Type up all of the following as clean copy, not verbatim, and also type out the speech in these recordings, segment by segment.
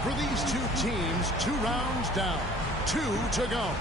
For these two teams, 2 rounds down, 2 to go.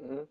Mm-hmm.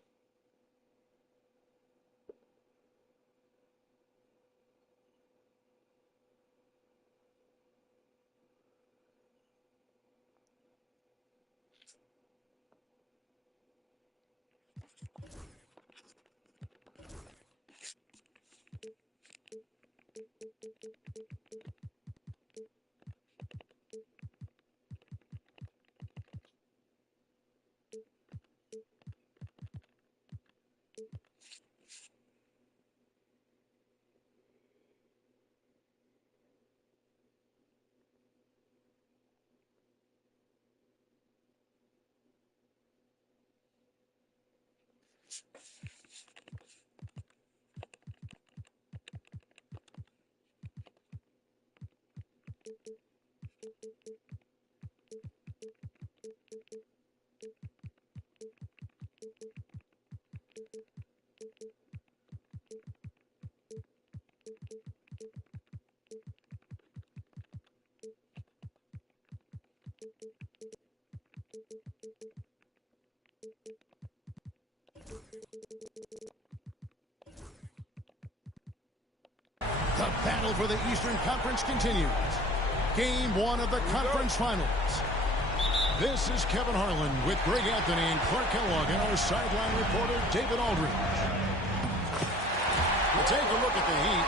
The battle for the Eastern Conference continues. Game 1 of the conference finals. This is Kevin Harlan with Greg Anthony and Clark Kellogg and our sideline reporter, David Aldridge. You take a look at the Heat.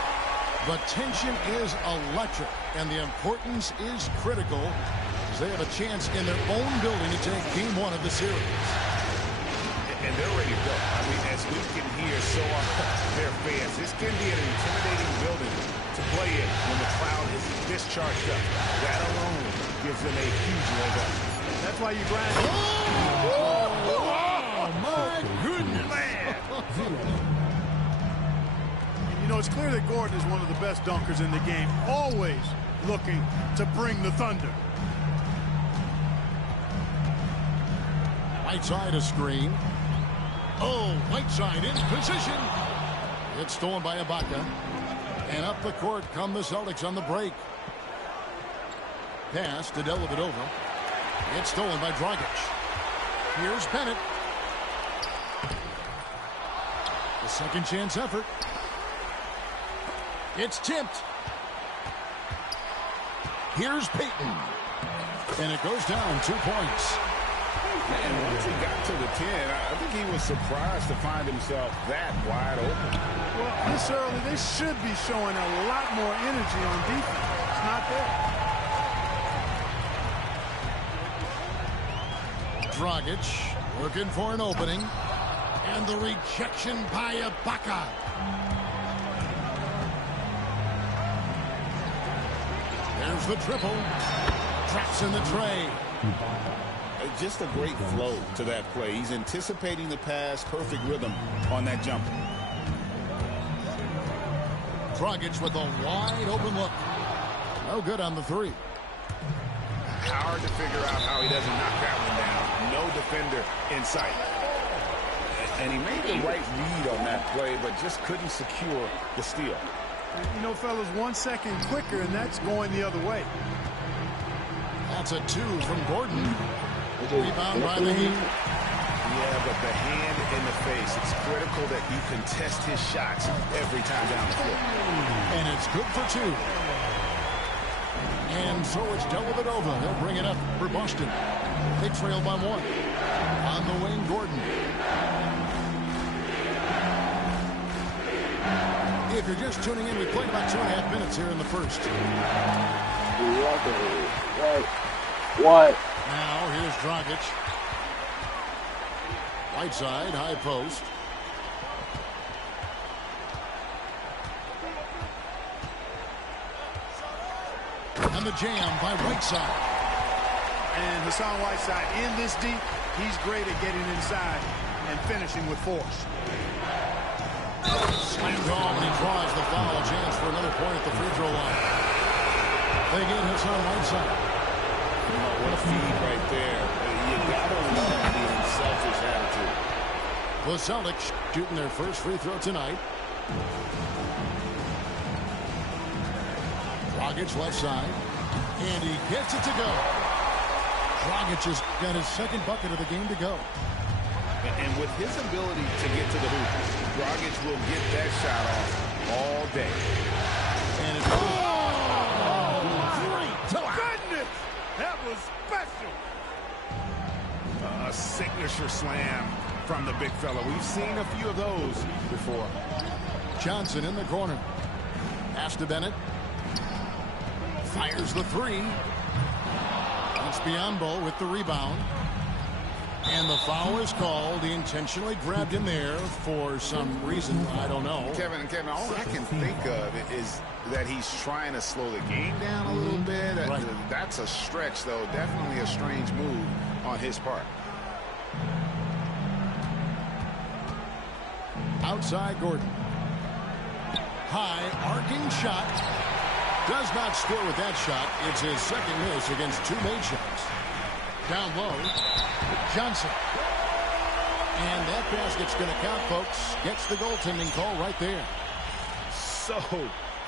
The tension is electric, and the importance is critical as they have a chance in their own building to take Game 1 of the series. And they're ready to go. I mean, as we can hear so often, their fans, this can be an intimidating building to play in when the crowd is this charged up. That alone gives them a huge leg up. That's why you grind. Oh, my goodness. You know, it's clear that Gordon is one of the best dunkers in the game, always looking to bring the thunder. Whiteside a screen. Oh, Whiteside in position. It's stolen by Ibaka. And up the court come the Celtics on the break. Pass to Dellavedova. It's stolen by Dragic. Here's Bennett. The second chance effort. It's tipped. Here's Payton. And it goes down 2 points. And once he got to the 10, I think he was surprised to find himself that wide open. Well, this early, they should be showing a lot more energy on defense. It's not there. Dragic looking for an opening. And the rejection by Ibaka. There's the triple. Traps in the tray. Just a great flow to that play. He's anticipating the pass, perfect rhythm on that jumper. Dragic with a wide open look. No good on the 3. Hard to figure out how he doesn't knock that one down. No defender in sight. And he made the right read on that play, but just couldn't secure the steal. You know, fellas, 1 second quicker, and that's going the other way. That's a 2 from Gordon. Rebound by the Heat. Yeah, but the hand in the face, it's critical that you contest his shots every time down the floor. And it's good for 2. And so it's Dellavedova. They'll bring it up for Boston. They trail by 1. On the wing, Gordon. If you're just tuning in, we played about 2.5 minutes here in the first. What? Now, here's Dragic. Right side, high post. And the jam by Whiteside. And Hassan Whiteside in this deep, he's great at getting inside and finishing with force. Slammed home, and he draws the foul. A chance for another point at the free throw line. They get Hassan Whiteside. Oh, what a feed right there. You gotta love the unselfish attitude. The Celtics shooting their first free throw tonight. Dragic left side. And he gets it to go. Dragic has got his second bucket of the game to go. And with his ability to get to the hoop, Dragic will get that shot off all day. And it's Goodness! That was special! A signature slam from the big fella. We've seen a few of those before. Johnson in the corner. Pass to Bennett. Fires the 3. It's Biyombo with the rebound. And the foul is called. He intentionally grabbed him there for some reason. I don't know. Kevin, all I can think of is that he's trying to slow the game down a little bit. Right. That's a stretch, though. Definitely a strange move on his part. Outside Gordon. High arcing shot. Does not score with that shot. It's his second miss against 2 made shots. Down low. Johnson. And that basket's going to count, folks. Gets the goaltending call right there. So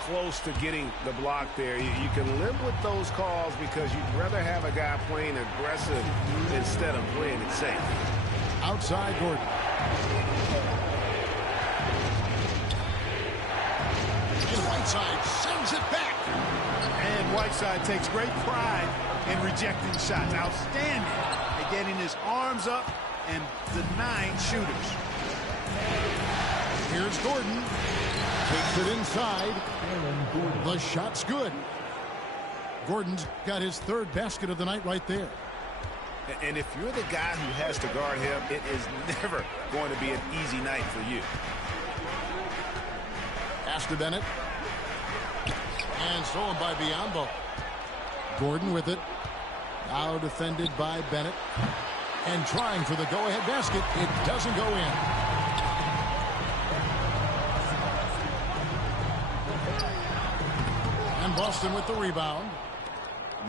close to getting the block there. You can live with those calls because you'd rather have a guy playing aggressive instead of playing it safe. Outside Gordon. And Whiteside sends it back. And Whiteside takes great pride in rejecting shots. Outstanding at getting his arms up and denying shooters. Here's Gordon. Takes it inside. The shot's good. Gordon's got his 3rd basket of the night right there. And if you're the guy who has to guard him, it is never going to be an easy night for you. Pass to Bennett. And stolen by Biyombo. Gordon with it. Now defended by Bennett. And trying for the go-ahead basket. It doesn't go in. And Boston with the rebound.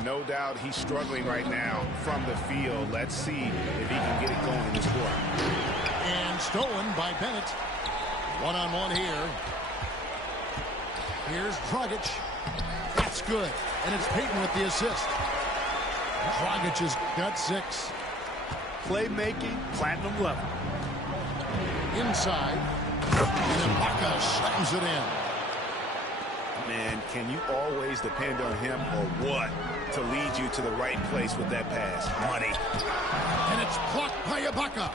No doubt he's struggling right now from the field. Let's see if he can get it going in this quarter. And stolen by Bennett. One-on-one here. Here's Dragic. That's good. And it's Payton with the assist. Dragic has got 6. Playmaking, platinum level. Inside. And Ibaka slams it in. Man, can you always depend on him or what to lead you to the right place with that pass? Money. And it's blocked by Ibaka.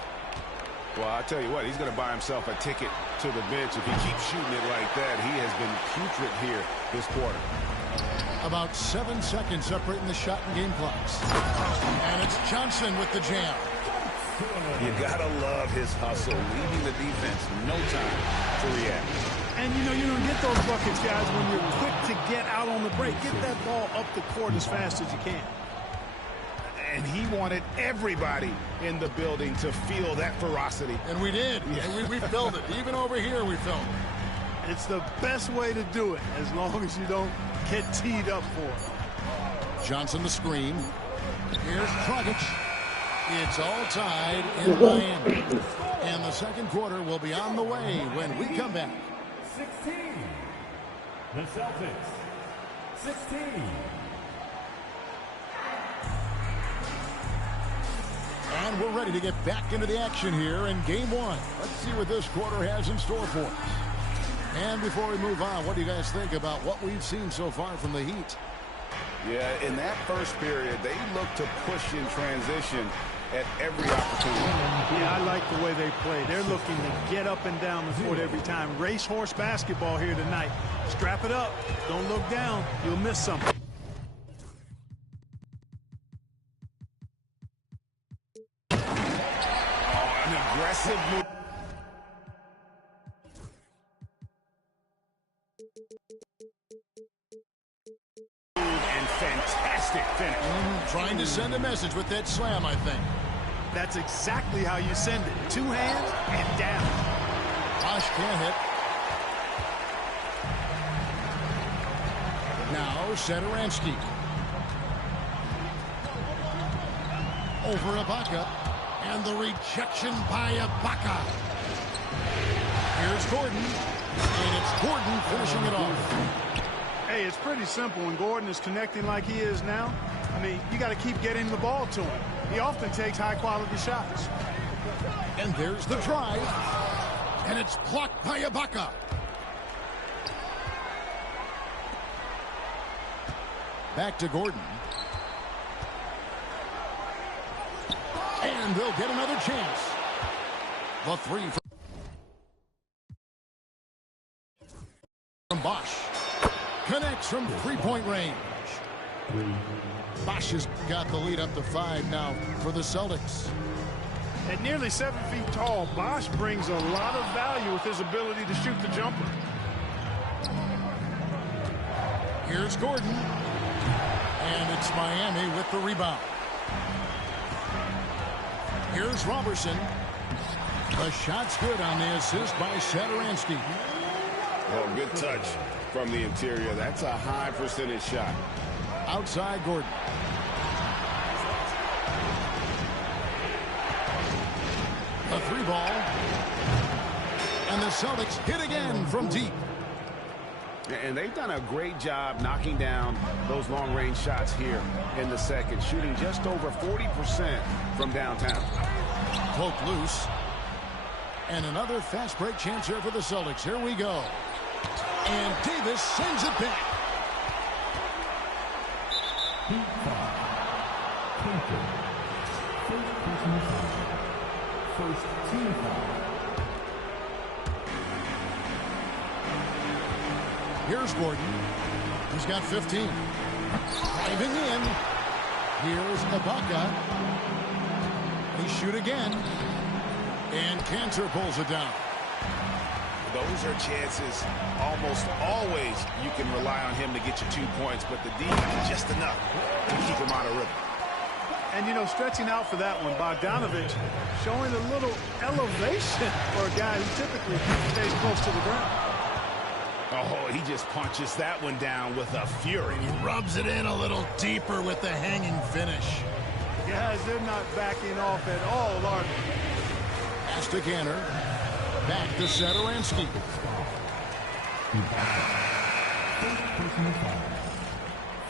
Well, I'll tell you what, he's going to buy himself a ticket to the bench if he keeps shooting it like that. He has been putrid here this quarter. About 7 seconds separating the shot and game clocks. And it's Johnson with the jam. You got to love his hustle, leaving the defense no time to react. And, you know, you're going to get those buckets, guys, when you're quick to get out on the break. Get that ball up the court as fast as you can. And he wanted everybody in the building to feel that ferocity. And we did. Yeah. And we felt it. Even over here, we felt it. It's the best way to do it, as long as you don't get teed up for it. Johnson the screen. Here's Dragic. It's all tied in Miami. And the second quarter will be on the way when we come back. 16. The Celtics. 16. And we're ready to get back into the action here in game one. Let's see what this quarter has in store for us. And before we move on, what do you guys think about what we've seen so far from the Heat? Yeah, in that first period, they looked to push in transition at every opportunity. Yeah, I like the way they play. They're looking to get up and down the court every time. Racehorse basketball here tonight. Strap it up. Don't look down. You'll miss something. An aggressive move. And fantastic finish. Trying to send a message with that slam, I think. That's exactly how you send it. Two hands and down. Bosh can't hit. Now Satoransky. Over Ibaka. And the rejection by Ibaka. Here's Gordon. And it's Gordon finishing it off. Hey, it's pretty simple when Gordon is connecting like he is now. I mean, you got to keep getting the ball to him. He often takes high-quality shots. And there's the drive. And it's blocked by Ibaka. Back to Gordon. And they'll get another chance. The three from Bosh. Connects from three-point range. Bosh has got the lead up to 5 now for the Celtics. At nearly 7 feet tall, Bosh brings a lot of value with his ability to shoot the jumper. Here's Gordon. And it's Miami with the rebound. Here's Robertson. The shot's good on the assist by Satoransky. Oh, good touch from the interior. That's a high percentage shot. Outside Gordon. A three ball. And the Celtics hit again from deep. And they've done a great job knocking down those long-range shots here in the second, shooting just over 40% from downtown. Poke loose. And another fast break chance here for the Celtics. Here we go. And Davis sends it back. First team foul. Here's Gordon. He's got 15. Driving in. Here's Ibaka. They shoot again. And Cantor pulls it down. Those are chances almost always you can rely on him to get you 2 points, but the D just enough to keep him out of rhythm. And, you know, stretching out for that one, Bogdanovich showing a little elevation for a guy who typically stays close to the ground. Oh, he just punches that one down with a fury. He rubs it in a little deeper with the hanging finish. Guys, they're not backing off at all, are they? Pass to Cantor. Back to Satoransky.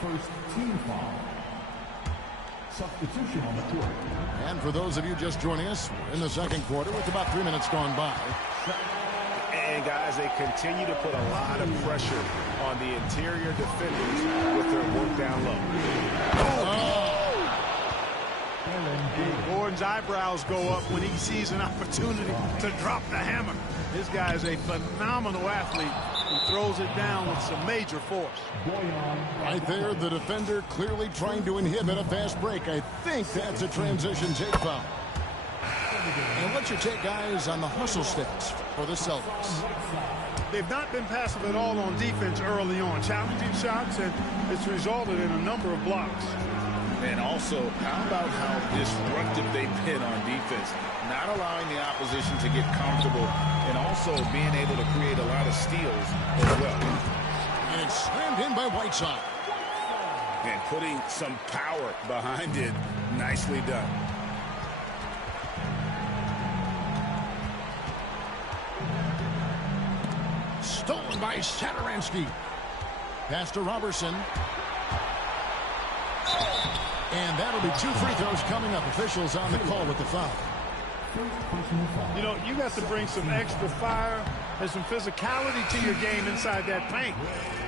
First team foul. Substitution on the court. And for those of you just joining us, we're in the second quarter with about 3 minutes gone by. And, guys, they continue to put a lot of pressure on the interior defenders with their work down low. Gordon's eyebrows go up when he sees an opportunity to drop the hammer. This guy is a phenomenal athlete who throws it down with some major force. Right there, the defender clearly trying to inhibit a fast break. I think that's a transition take foul. And what's your take, guys, on the hustle stats for the Celtics? They've not been passive at all on defense early on. Challenging shots, and it's resulted in a number of blocks. And also, how about how disruptive they've been on defense? Not allowing the opposition to get comfortable and also being able to create a lot of steals as well. And it's slammed in by Whiteside. And putting some power behind it. Nicely done. Stolen by Satoransky. Pass to Robertson. And that'll be 2 free throws coming up. Officials on the call with the foul. You know, you got to bring some extra fire and some physicality to your game inside that paint.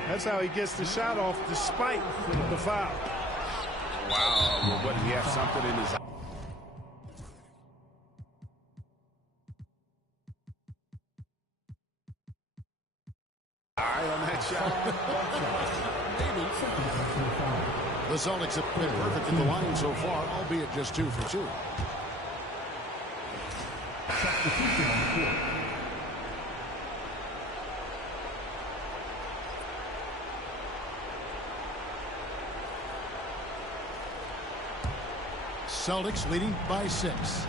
That's how he gets the shot off despite the foul. Wow, well, what, he have something in his eye on that shot? The Celtics have been perfect at the line so far, albeit just 2 for 2. Celtics leading by 6.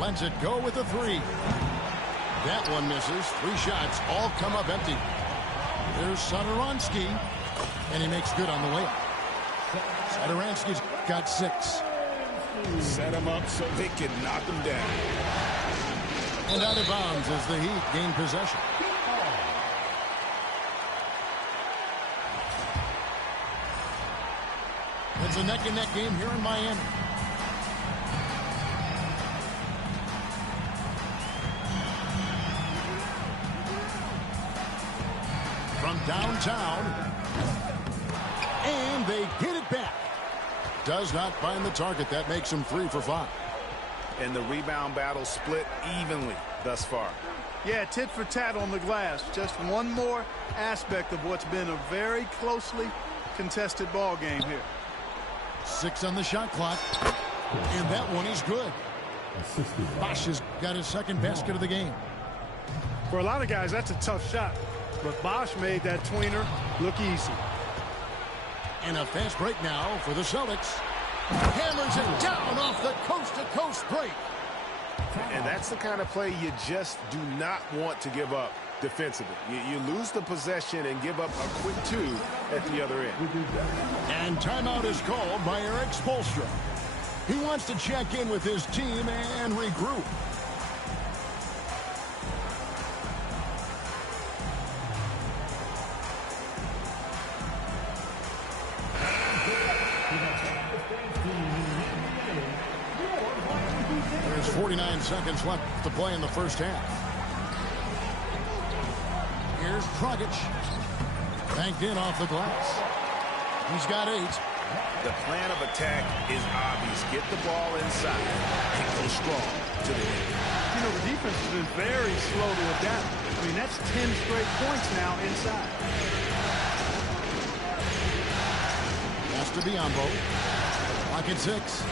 Lets it go with a 3. That one misses. 3 shots all come up empty. There's Satoransky, and he makes good on the layup. Satoransky's got 6. Set him up so they can knock him down. And out of bounds as the Heat gain possession. It's a neck-and-neck game here in Miami. From downtown. And they get it back. Does not find the target. That makes him 3 for 5. And the rebound battle split evenly thus far. Yeah, tit for tat on the glass. Just one more aspect of what's been a very closely contested ball game here. 6 on the shot clock. And that one is good. Bosch has got his second basket of the game. For a lot of guys, that's a tough shot. But Bosch made that tweener look easy. And a fast break now for the Celtics. Hammers it down off the coast-to-coast break. And that's the kind of play you just do not want to give up defensively. You lose the possession and give up a quick 2 at the other end. And timeout is called by Eric Spoelstra. He wants to check in with his team and regroup. There's 49 seconds left to play in the first half. Here's Dragic. Banked in off the glass. He's got 8. The plan of attack is obvious. Get the ball inside and go strong to the end. You know, the defense has been very slow to adapt. I mean, that's 10 straight points now inside. Has to be on both. Clock at 6.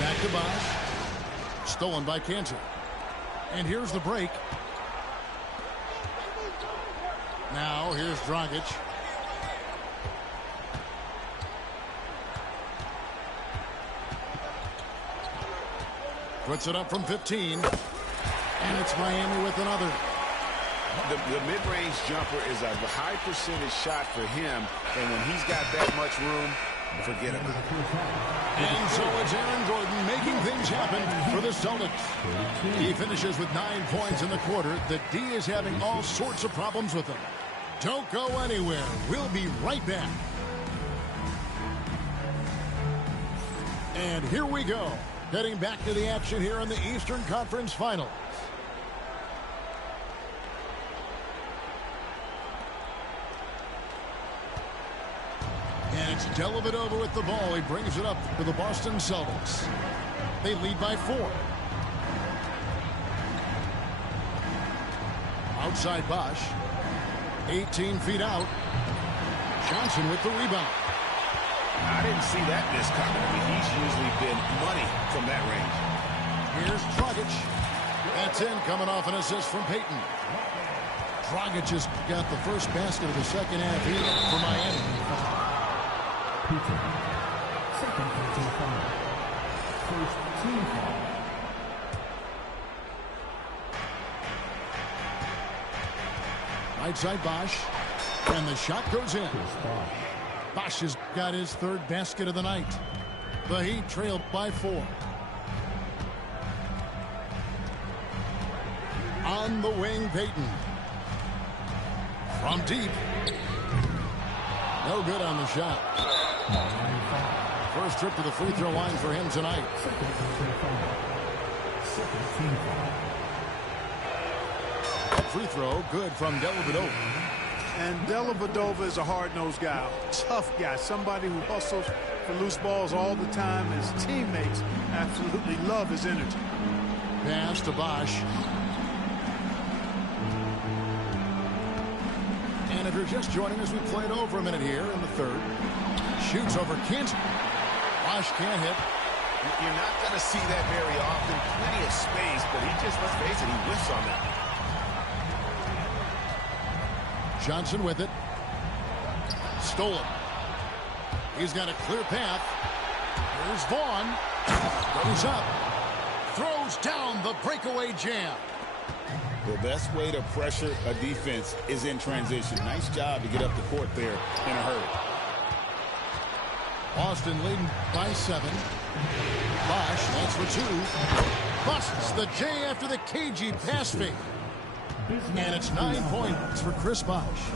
Back to Bosch. Stolen by Kanter. And here's the break. Now here's Dragic. Puts it up from 15. And it's Miami with another. The mid-range jumper is a high percentage shot for him. And when he's got that much room, forget about it. And so it's Aaron Gordon making things happen for the Celtics. He finishes with 9 points in the quarter. The D is having all sorts of problems with him. Don't go anywhere. We'll be right back. And here we go. Heading back to the action here in the Eastern Conference Finals. And it's Dellavedova with the ball. He brings it up for the Boston Celtics. They lead by 4. Outside Bosch. 18 feet out. Johnson with the rebound. I didn't see that miss coming. I mean, he's usually been money from that range. Here's Dragic. That's in, coming off an assist from Payton. Dragic has got the first basket of the second half here for Miami. Second personal foul. First team foul. Right side Bosch. And the shot goes in. Bosch has got his 3rd basket of the night. The Heat trail by 4. On the wing, Payton. From deep. No good on the shot. First trip to the free throw line for him tonight. Free throw, good from Dellavedova. And Dellavedova is a hard-nosed guy, tough guy, somebody who hustles for loose balls all the time. His teammates absolutely love his energy. Pass to Bosh. And if you're just joining us, we played over a minute here in the third. Shoots over Cantor. Bosh can't hit. You're not going to see that very often. Plenty of space, but he just, let's face it, he whiffs on that. Johnson with it. Stole it. He's got a clear path. Here's Vaughn. Goes up. Throws down the breakaway jam. The best way to pressure a defense is in transition. Nice job to get up the court there in a hurry. Boston leading by 7. Bosh, that's for 2. Busts the J after the cagey pass fake. And it's 9 points for Chris Bosh.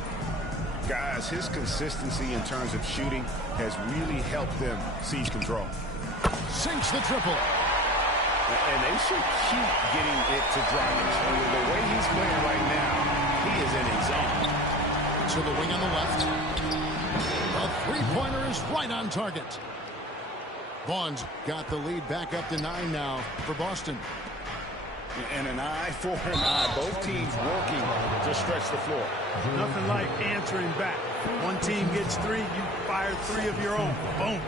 Guys, his consistency in terms of shooting has really helped them seize control. Sinks the triple. And they should keep getting it to Dragic. The way he's playing right now, he is in his zone. To the wing on the left. The three-pointer is right on target. Vaughn's got the lead back up to 9 now for Boston. And an eye for an eye. Both teams working to stretch the floor. Nothing like answering back. One team gets 3, you fire 3 of your own. Boom.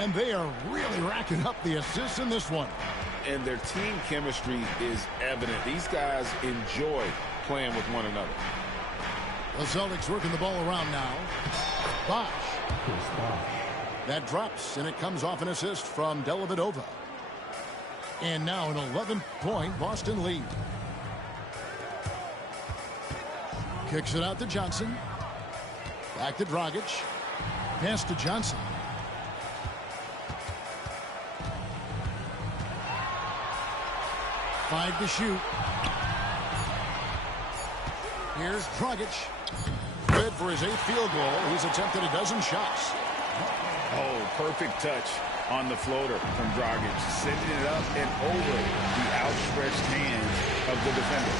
And they are really racking up the assists in this one. And their team chemistry is evident. These guys enjoy playing with one another. The Celtics working the ball around now. Bosh. That drops, and it comes off an assist from Dellavedova. And now an 11-point Boston lead. Kicks it out to Johnson. Back to Dragic. Pass to Johnson. Five to shoot. Here's Dragic. Good for his 8th field goal. He's attempted a dozen shots. Oh, perfect touch on the floater from Dragic. Sending it up and over the outstretched hands of the defender.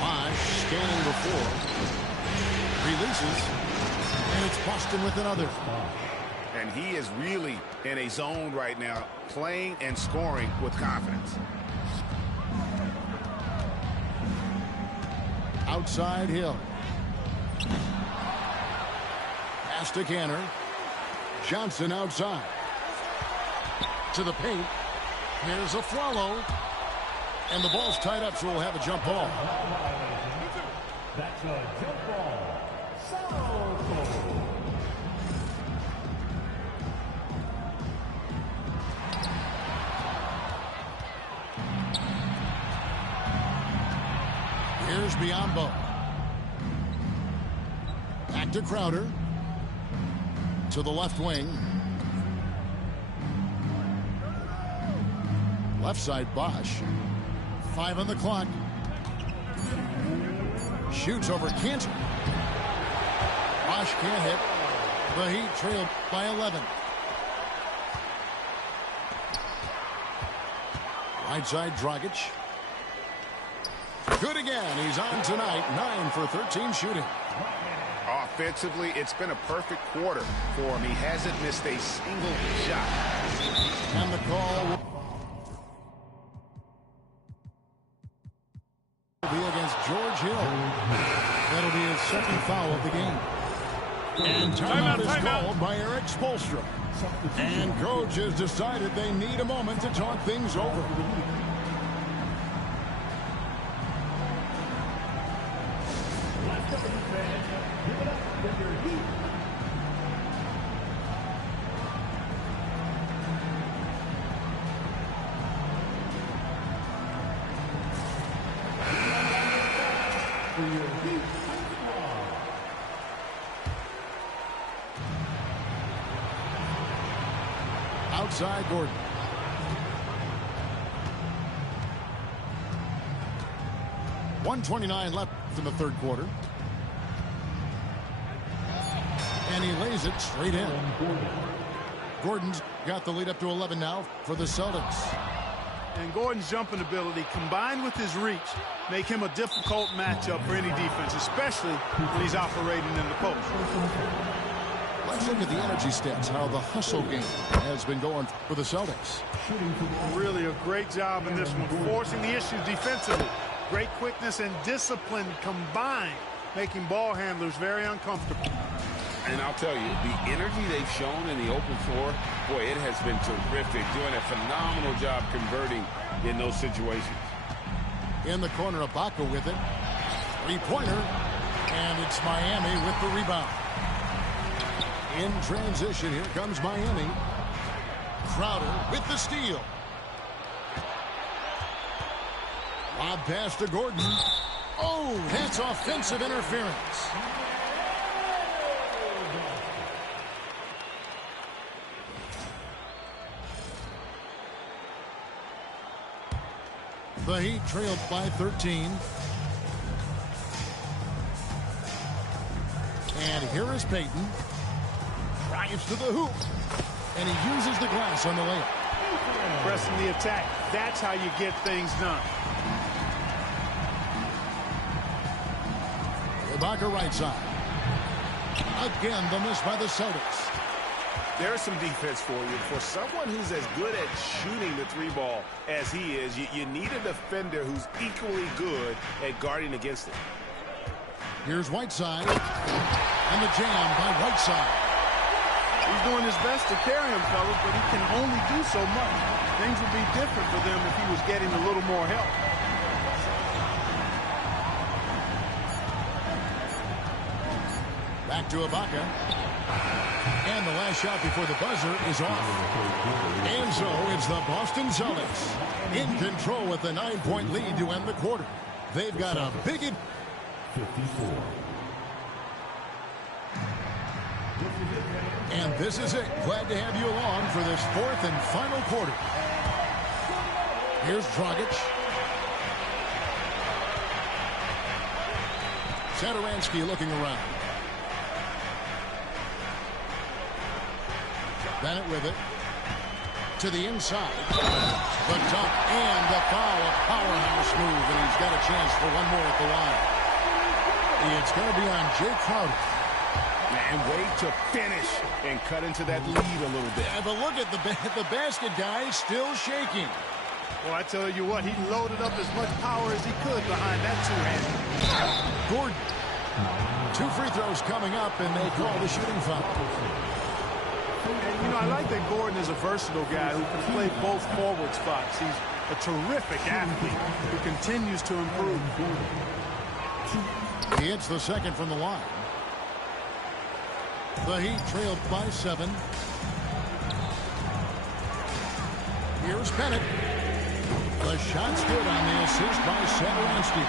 Bosh scanning before. Releases. And it's Boston with another. And he is really in a zone right now, playing and scoring with confidence. Outside Hill. Pass to Cantor. Johnson outside. To the paint. Here's a Flalo. And the ball's tied up, so we'll have a jump ball. That's a jump ball. So Here's Biyombo. Back to Crowder. To the left wing. Left side, Bosh. 5 on the clock. Shoots over Cantor. Bosh can't hit. The Heat trailed by 11. Right side, Dragic. Good again. He's on tonight. 9 for 13 shooting. Offensively, it's been a perfect quarter for him. He hasn't missed a single shot. And the call will be against George Hill. That'll be his 2nd foul of the game. And timeout is called by Eric Spoelstra. And coach has decided they need a moment to talk things over. side, Gordon. .129 left in the third quarter. And he lays it straight in. Gordon's got the lead up to 11 now for the Celtics. And Gordon's jumping ability combined with his reach make him a difficult matchup for any defense, especially when he's operating in the post. Let's look at the energy stats, how the hustle game has been going for the Celtics. Really a great job in this one, forcing the issues defensively. Great quickness and discipline combined, making ball handlers very uncomfortable. And I'll tell you, the energy they've shown in the open floor, boy, it has been terrific, doing a phenomenal job converting in those situations. In the corner, Ibaka with it. Three-pointer, and it's Miami with the rebound. In transition, here comes Miami. Crowder with the steal. Lob pass to Gordon. Oh, that's offensive interference. The Heat trailed by 13. And here is Payton. Drives to the hoop. And he uses the glass on the layup. Pressing the attack. That's how you get things done. Ibaka right side. Again, the miss by the Celtics. There's some defense for you. For someone who's as good at shooting the three ball as he is, you need a defender who's equally good at guarding against it. Here's Whiteside. And the jam by Whiteside. He's doing his best to carry him, fellas, but he can only do so much. Things would be different for them if he was getting a little more help. Back to Ibaka. And the last shot before the buzzer is off. And so it's the Boston Celtics in control with a 9-point lead to end the quarter. They've got a big 54. And this is it. Glad to have you along for this fourth and final quarter. Here's Dragic. Satoransky looking around. Bennett with it. To the inside. The dunk and the foul. A powerhouse move. And he's got a chance for one more at the line. It's going to be on Jay Crowder. And wait to finish and cut into that lead a little bit. Yeah, but look at the basket guy still shaking. Well, I tell you what, he loaded up as much power as he could behind that two-hand. Gordon. 2 free throws coming up, and they call the shooting foul. And, you know, I like that Gordon is a versatile guy who can play both forward spots. He's a terrific athlete who continues to improve. He hits the second from the line. The Heat trailed by 7. Here's Bennett. The shot's good on the assist by Satoransky.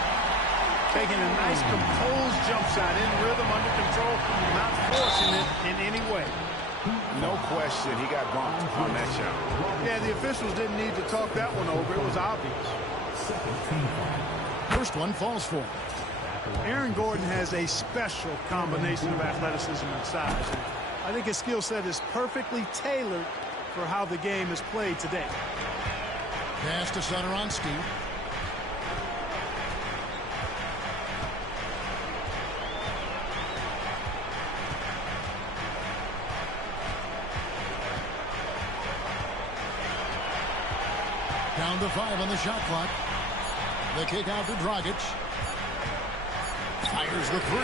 Taking a nice composed jump shot in rhythm, under control, not forcing it in any way. No question, he got bumped on that shot. Yeah, the officials didn't need to talk that one over. It was obvious. First one falls for him. Aaron Gordon has a special combination of athleticism and size. I think his skill set is perfectly tailored for how the game is played today. Pass to Satoransky. Down to 5 on the shot clock. The kick out to Dragic. Fires the 3.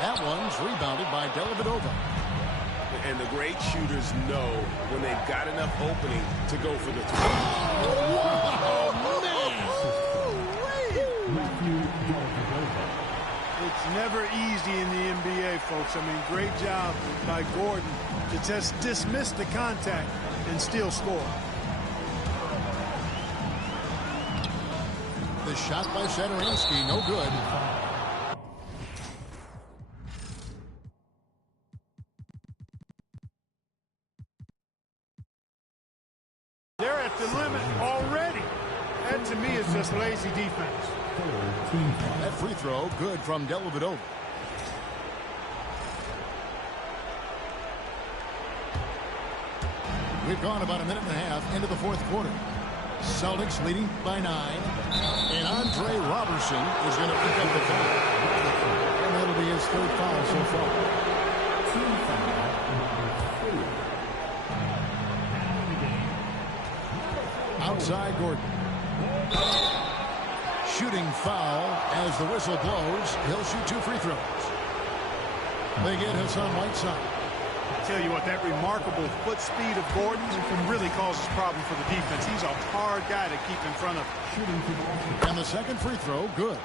That one's rebounded by Dellavedova. And the great shooters know when they've got enough opening to go for the 3. Oh, man! It's never easy in the NBA, folks. I mean, great job by Gordon to just dismiss the contact and still score. The shot by Satoransky, no good. That free throw good from Dellavedova. We've gone about a minute and a half into the fourth quarter. Celtics leading by 9. And Andre Robertson is going to pick up the foul. And that'll be his third foul so far. Outside Gordon. Shooting foul as the whistle blows. He'll shoot 2 free throws. They get Hassan Whiteside. Tell you what, that remarkable foot speed of Gordon really causes problems for the defense. He's a hard guy to keep in front of. And the second free throw, good.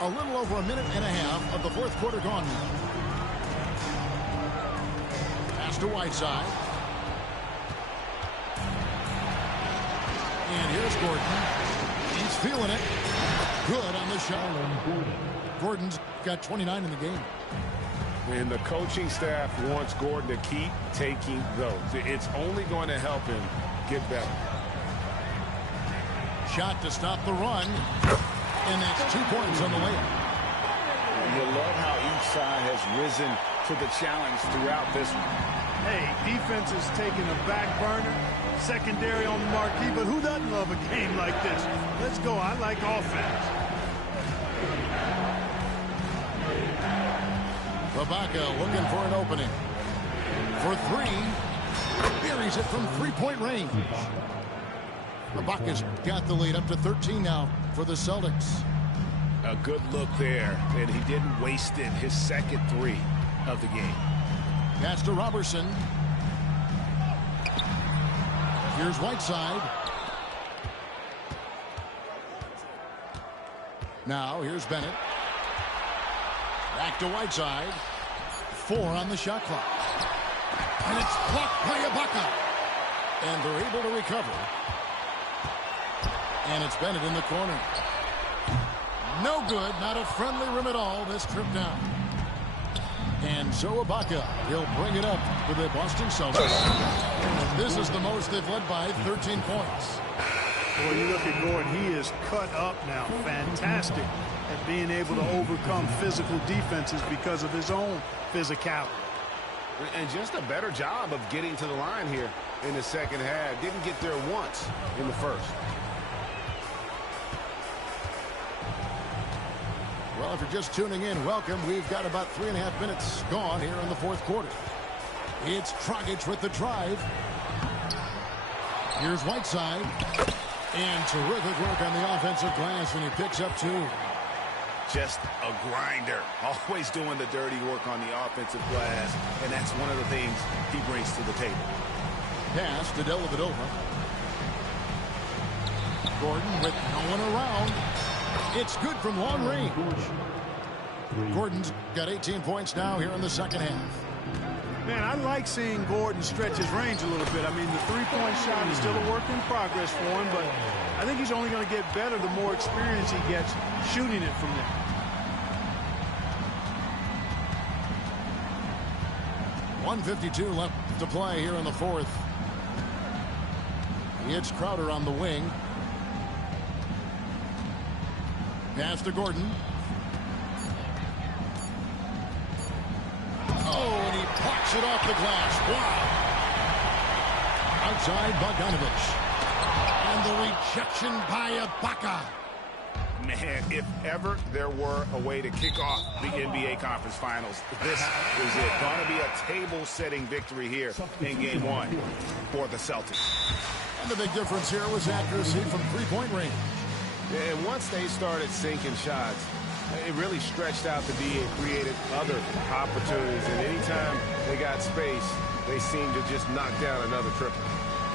A little over a minute and a half of the fourth quarter gone now. Pass to Whiteside. And here's Gordon. He's feeling it. Good on the shot. Gordon's got 29 in the game. And the coaching staff wants Gordon to keep taking those. It's only going to help him get better. Shot to stop the run. And that's 2 points on the layup. You love how each side has risen to the challenge throughout this one. Hey, defense is taking a back burner, secondary on the marquee, but who doesn't love a game like this? Let's go. I like offense. Ibaka looking for an opening. For 3. Buries it from three-point range. Ibaka's got the lead up to 13 now for the Celtics. A good look there, and he didn't waste it. His second 3 of the game. Pass to Robertson. Here's Whiteside. Now here's Bennett. Back to Whiteside. 4 on the shot clock. And it's blocked by Ibaka. And they're able to recover. And it's Bennett in the corner. No good. Not a friendly rim at all this trip down. And so Ibaka, he'll bring it up for the Boston Celtics. This is the most they've led by 13 points. Boy, you look at Gordon, he is cut up now. Fantastic at being able to overcome physical defenses because of his own physicality. And just a better job of getting to the line here in the second half. Didn't get there once in the first. Well, if you're just tuning in, welcome. We've got about 3.5 minutes gone here in the fourth quarter. It's Dragic with the drive. Here's Whiteside. And terrific work on the offensive glass, and he picks up 2. Just a grinder. Always doing the dirty work on the offensive glass, and that's one of the things he brings to the table. Pass to Dellavedova. Gordon with no one around. It's good from long range. Gordon's got 18 points now here in the second half. Man, I like seeing Gordon stretch his range a little bit. I mean, the three-point shot is still a work in progress for him, but I think he's only going to get better the more experience he gets shooting it from there. .152 left to play here in the fourth. It's Crowder on the wing. Pass to Gordon. Oh, and he blocks it off the glass. Wow. Outside Bogdanovic. And the rejection by Ibaka. Man, if ever there were a way to kick off the NBA Conference Finals, this is it. Going to be a table-setting victory here in Game 1 for the Celtics. And the big difference here was accuracy from three-point range. And once they started sinking shots, it really stretched out the D and created other opportunities. And anytime they got space, they seemed to just knock down another triple.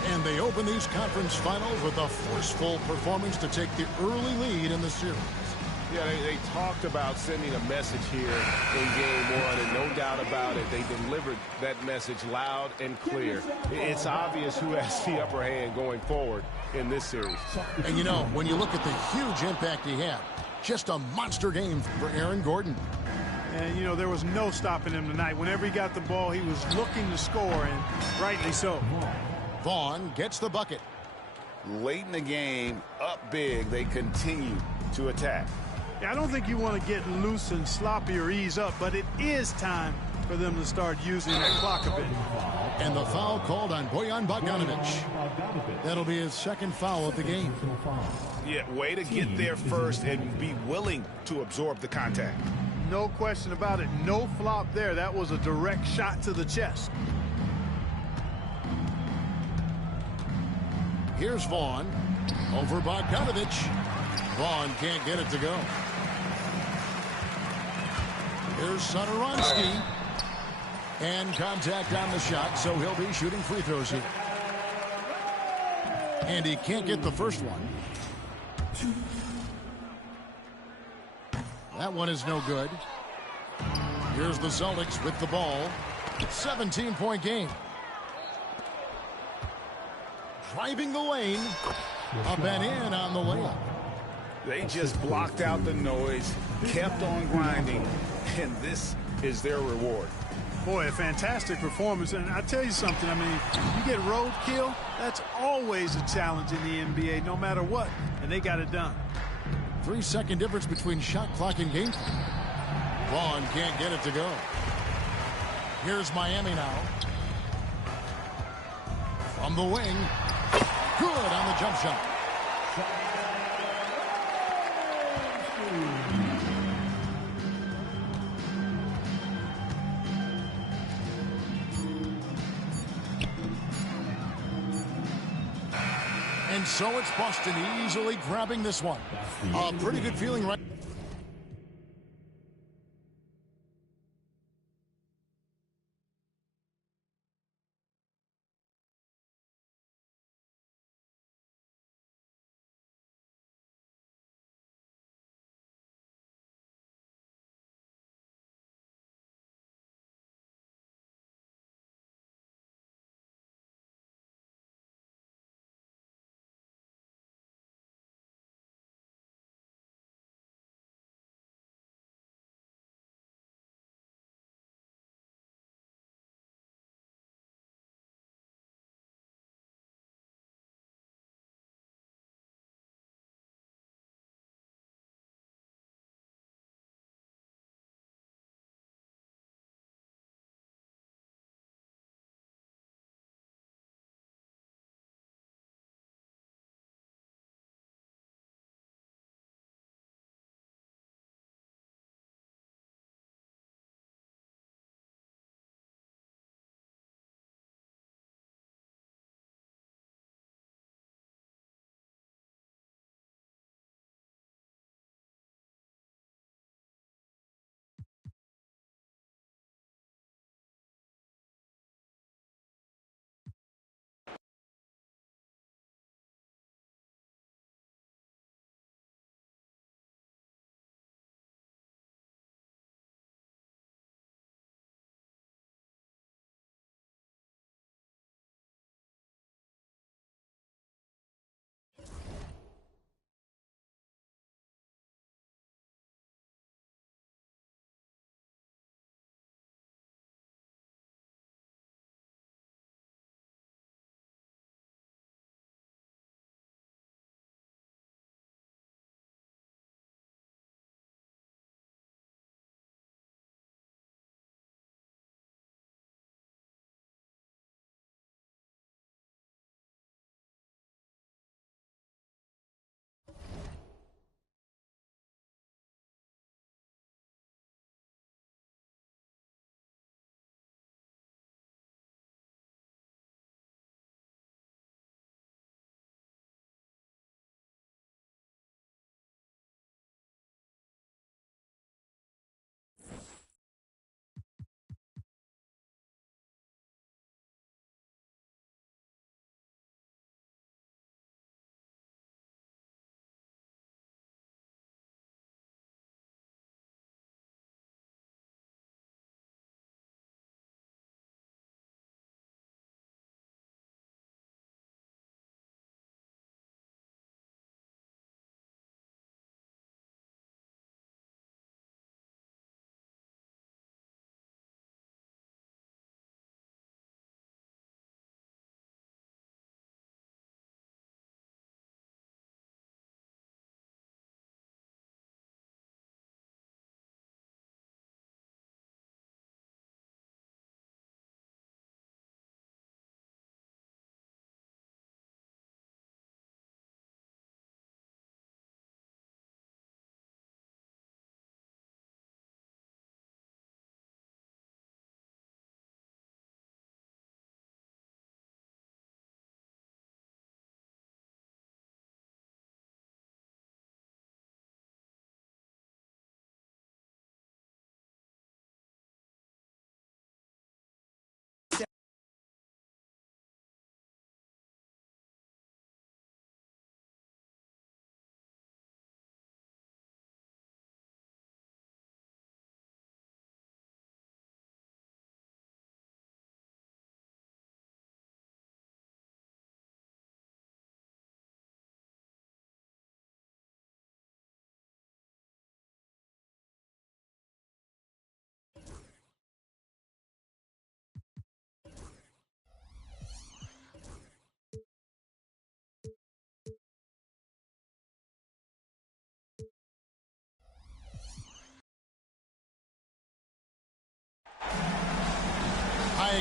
And they open these conference finals with a forceful performance to take the early lead in the series. Yeah, they talked about sending a message here in Game 1, and no doubt about it, they delivered that message loud and clear. It's obvious who has the upper hand going forward in this series. And, you know, when you look at the huge impact he had, just a monster game for Aaron Gordon. And, you know, there was no stopping him tonight. Whenever he got the ball, he was looking to score, and rightly so. Vaughn gets the bucket. Late in the game, up big, they continue to attack. Yeah, I don't think you want to get loose and sloppy or ease up, but it is time for them to start using that clock a bit. And the foul called on Bojan Bogdanovic. That'll be his second foul of the game. Yeah, way to get there first and be willing to absorb the contact. No question about it. No flop there. That was a direct shot to the chest. Here's Vaughn over Bogdanovic. Vaughn can't get it to go. Here's Satoransky. And contact on the shot, so he'll be shooting free throws here. And he can't get the first one. That one is no good. Here's the Celtics with the ball. 17-point game. Driving the lane. Up and in on the layup. They just blocked out the noise, kept on grinding, and this is their reward. Boy, a fantastic performance. And I tell you something, I mean, you get roadkill, that's always a challenge in the NBA, no matter what. And they got it done. 3-second difference between shot clock and game clock. Vaughn can't get it to go. Here's Miami now. From the wing. Good on the jump shot. And so it's Boston easily grabbing this one. A pretty good feeling right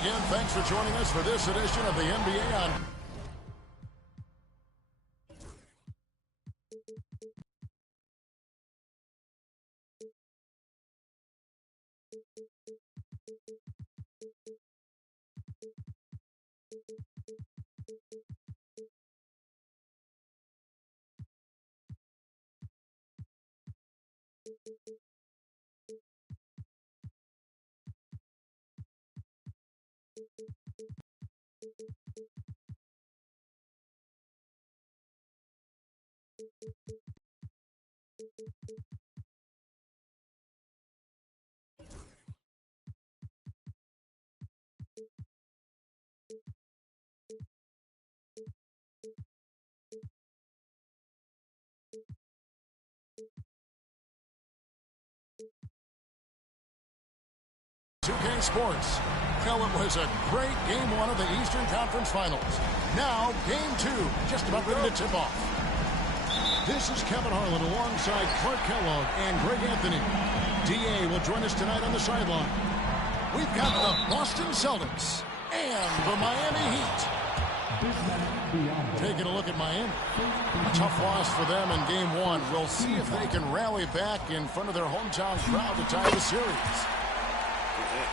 again, thanks for joining us for this edition of the NBA on... K Sports. Well, it was a great game one of the Eastern Conference Finals. Now, game two, just about ready to tip off. This is Kevin Harlan alongside Clark Kellogg and Greg Anthony. D.A. will join us tonight on the sideline. We've got the Boston Celtics and the Miami Heat. Taking a look at Miami. A tough loss for them in game one. We'll see if they can rally back in front of their hometown crowd to tie the series.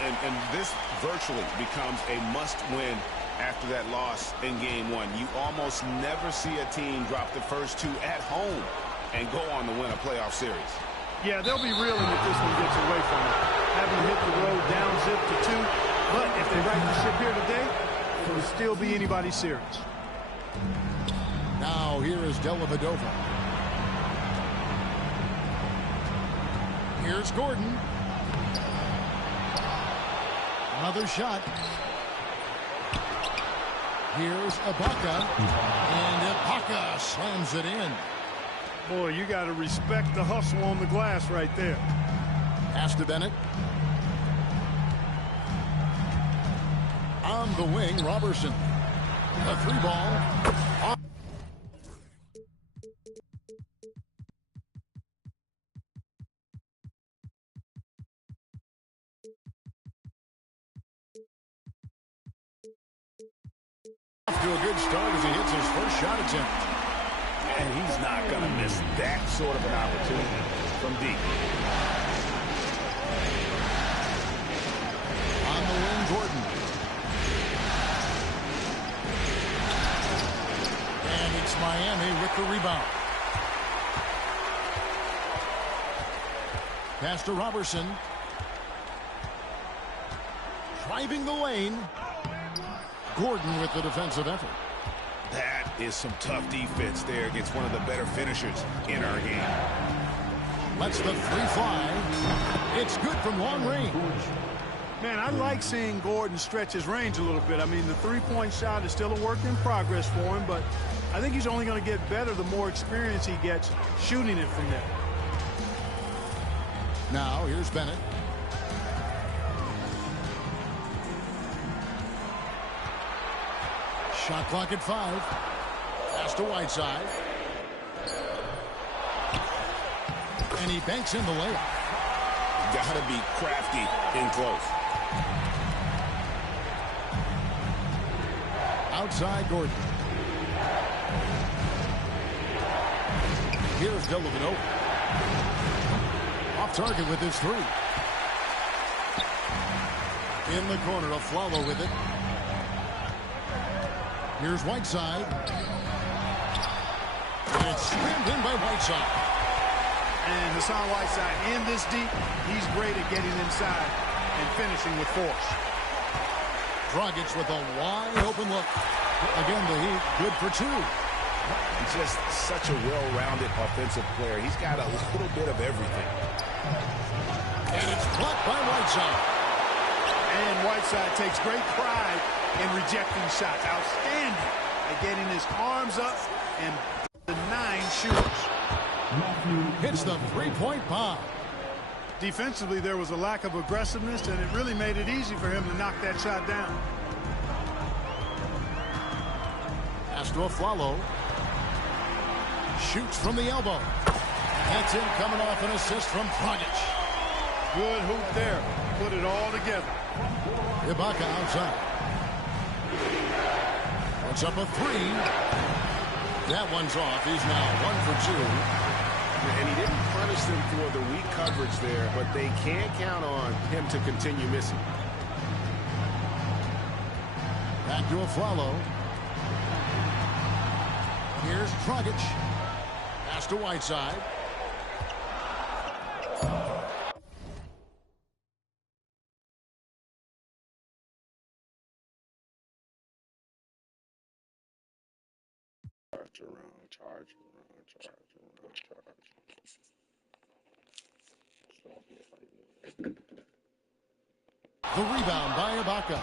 And this virtually becomes a must-win after that loss in game one. You almost never see a team drop the first two at home and go on to win a playoff series. Yeah, they'll be reeling if this one gets away from them. Having hit the road down zip to 2. But if they right the ship here today, it'll still be anybody's series. Now here is Dellavedova. Here's Gordon. Another shot. Here's Ibaka. And Ibaka slams it in. Boy, you got to respect the hustle on the glass right there. Pass to Bennett. On the wing, Robertson. A three ball. To a good start as he hits his first shot attempt. And he's not going to miss that sort of an opportunity from deep. On the wing, Gordon. And it's Miami with the rebound. Pass to Robertson. Driving the lane. Gordon with the defensive effort. That is some tough defense there against one of the better finishers in our game. Lets the three fly. It's good from long range. Man, I like seeing Gordon stretch his range a little bit. I mean, the three-point shot is still a work in progress for him, but I think he's only going to get better the more experience he gets shooting it from there. Now, here's Bennett. Shot clock at 5. Pass to Whiteside. And he banks in the layup. Gotta be crafty in close. Outside Gordon. Here's Dellavedova. Off target with his three. In the corner, Aflalo with it. Here's Whiteside. And it's slammed in by Whiteside. And Hassan Whiteside in this deep, he's great at getting inside and finishing with force. Dragic with a wide open look. Again, the Heat good for 2. He's just such a well-rounded offensive player. He's got a little bit of everything. And it's blocked by Whiteside. And Whiteside takes great pride in rejecting shots. Outstanding at getting his arms up and the 9 shooters. Hits the three-point bomb. Defensively, there was a lack of aggressiveness, and it really made it easy for him to knock that shot down. Pass to Aflalo. Shoots from the elbow. That's in coming off an assist from Dragic. Good hoop there. Put it all together. Ibaka outside. Puts up a three. That one's off. He's now 1 for 2. And he didn't punish them for the weak coverage there, but they can't count on him to continue missing. Back to Afflalo. Here's Dragic. Pass to Whiteside. Charge around. The rebound by Ibaka.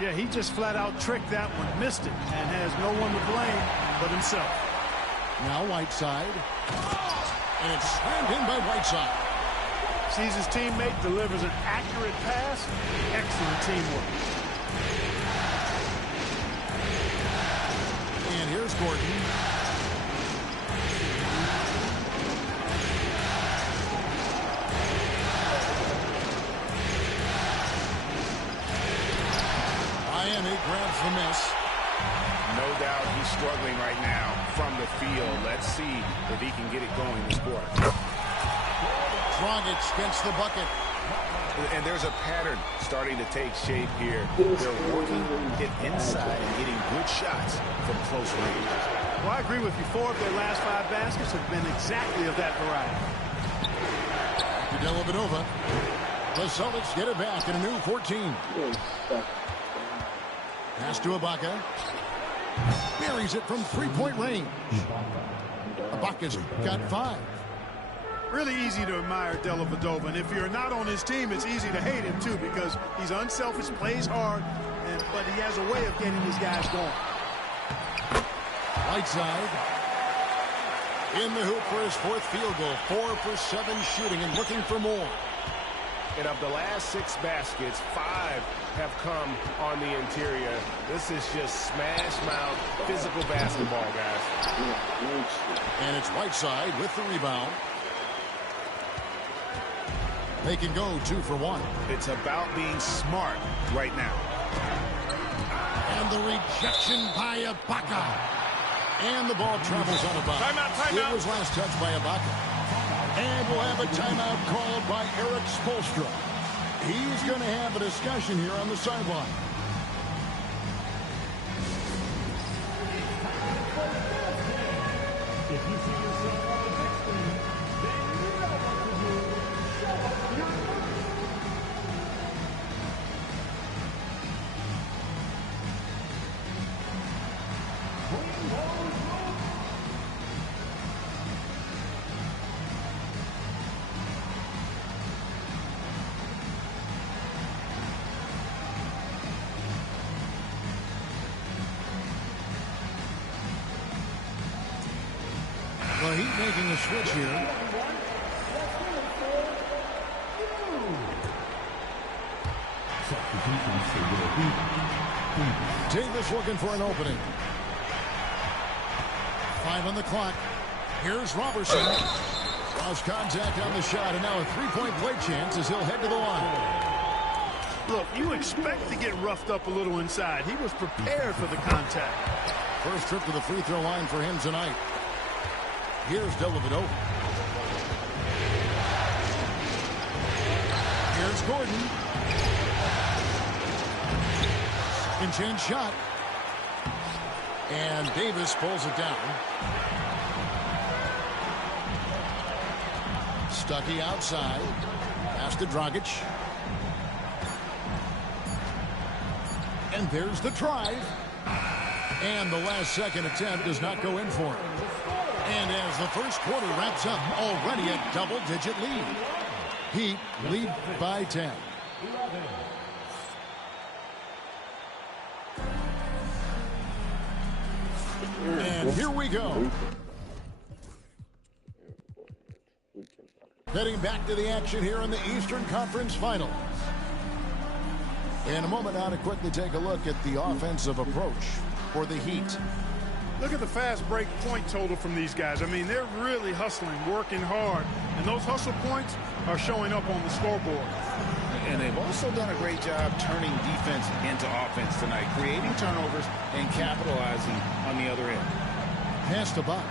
Yeah, he just flat out tricked that one, missed it, and has no one to blame but himself. Now Whiteside. And it's slammed in by Whiteside. Sees his teammate, delivers an accurate pass. Excellent teamwork. And here's Gordon. Miami grabs the miss. No doubt he's struggling right now from the field. Let's see if he can get it going this quarter. Dragic gets the bucket. And there's a pattern starting to take shape here. They're working it inside and getting good shots from close range. Well, I agree with you. 4 of their last 5 baskets have been exactly of that variety. To Dellavedova. The Celtics get it back in a new 14. Pass to Ibaka. Buries it from 3-point range. Ibaka's got 5. Really easy to admire Dellavedova, and if you're not on his team, it's easy to hate him too, because he's unselfish, plays hard, but he has a way of getting his guys going. Whiteside in the hoop for his 4th field goal. 4 for 7 shooting and looking for more. And of the last 6 baskets, 5 have come on the interior. This is just smash mouth physical basketball, guys. And it's Whiteside with the rebound. They can go 2 for 1. It's about being smart right now. And the rejection by Ibaka. And the ball travels on Ibaka. Timeout. It was last touched by Ibaka. And we'll have a timeout called by Erik Spoelstra. He's going to have a discussion here on the sideline. If you see yourself on the big screen, then you know what to do. Show us your The Heat making a switch here. Davis looking for an opening. 5 on the clock. Here's Robertson. Lost contact on the shot, and now a 3-point play chance as he'll head to the line. Look, you expect to get roughed up a little inside. He was prepared for the contact. First trip to the free throw line for him tonight. Here's Dellavedova. Here's Gordon. Second chance shot. And Davis pulls it down. Stuckey outside. Pass to Dragic. And there's the drive. And the last second attempt does not go in for him. And as the first quarter wraps up, already a double-digit lead. Heat lead by 10. And here we go. Heading back to the action here in the Eastern Conference Finals. In a moment now to quickly take a look at the offensive approach for the Heat. Look at the fast break point total from these guys. I mean, they're really hustling, working hard. And those hustle points are showing up on the scoreboard. And they've also done a great job turning defense into offense tonight, creating turnovers and capitalizing on the other end. Pass to Bosch.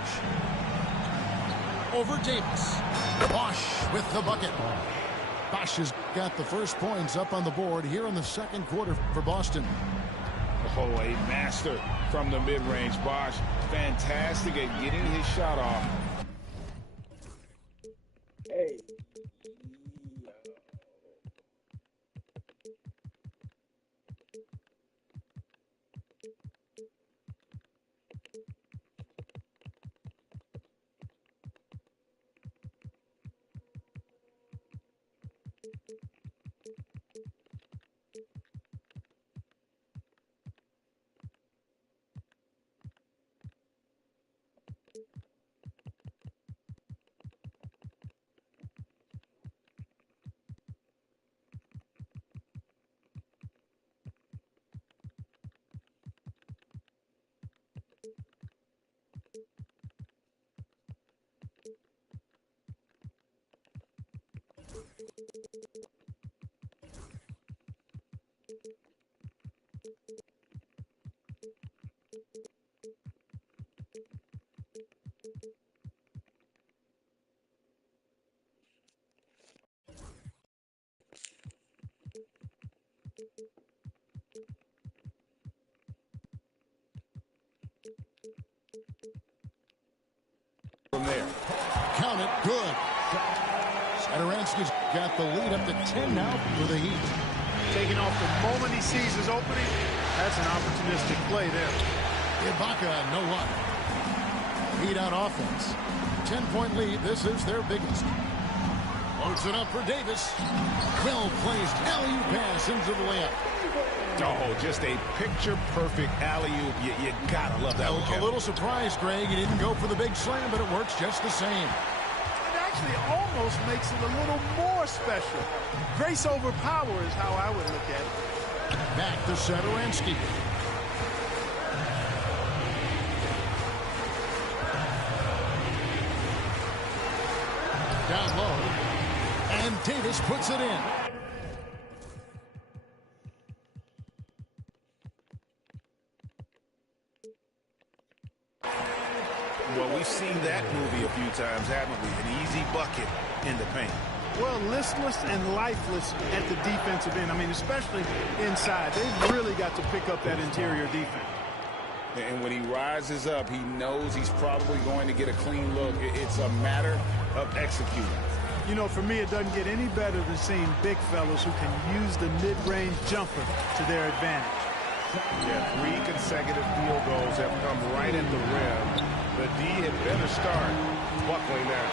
Over Davis. Bosch with the bucket. Bosch has got the first points up on the board here in the second quarter for Boston. Oh, a master from the mid-range. Bosch, fantastic at getting his shot off. Hey. From there. Count it. Good. Satoransky's got the lead up to 10 now for the Heat. Taking off the moment he sees his opening. That's an opportunistic play there. Ibaka, no luck. Heat out offense. 10-point lead. This is their biggest. Loads it up for Davis. Well-placed alley-oop pass into the layup. Oh, just a picture-perfect alley-oop. You gotta love that one. A little surprised, Greg. He didn't go for the big slam, but it works just the same. It actually almost makes it a little more special. Grace over power is how I would look at it. Back to Satoransky. Down low. And Davis puts it in. Well, we've seen that movie a few times, haven't we? An easy bucket in the paint. Well, listless and lifeless at the defensive end. I mean, especially inside. They've really got to pick up that interior defense. And when he rises up, he knows he's probably going to get a clean look. It's a matter of executing. You know, for me, it doesn't get any better than seeing big fellas who can use the mid-range jumper to their advantage. Yeah, 3 consecutive field goals have come right at the rim. The D had better start buckling there.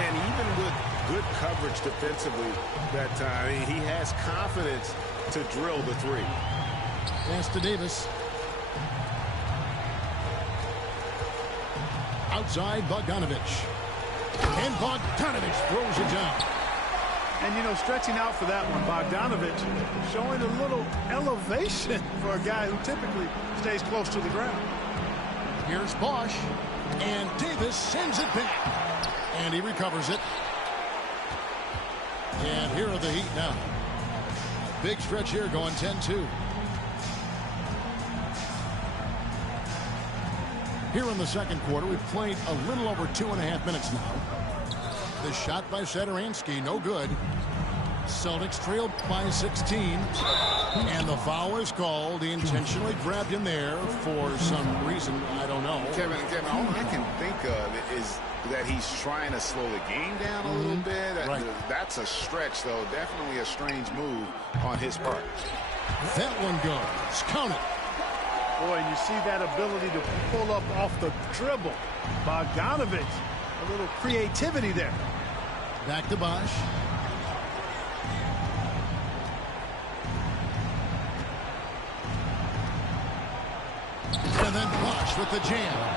And even with good coverage defensively that time, he has confidence to drill the 3. Pass to Davis. Outside Bogdanovich. And Bogdanovich throws it down. And, you know, stretching out for that one, Bogdanovich showing a little elevation for a guy who typically stays close to the ground. Here's Bosch. And Davis sends it back. And he recovers it. And here are the Heat now. Big stretch here going 10-2. Here in the second quarter, we've played a little over 2.5 minutes now. The shot by Satoransky, no good. Celtics trailed by 16. And the foul is called. He intentionally grabbed him there for some reason. I don't know. Kevin, all I can think of is that he's trying to slow the game down a little bit. Right. That's a stretch, though. Definitely a strange move on his part. That one goes. Count it. Boy, and you see that ability to pull up off the dribble. Bogdanovich, a little creativity there. Back to Bosch. And then Bosch with the jam.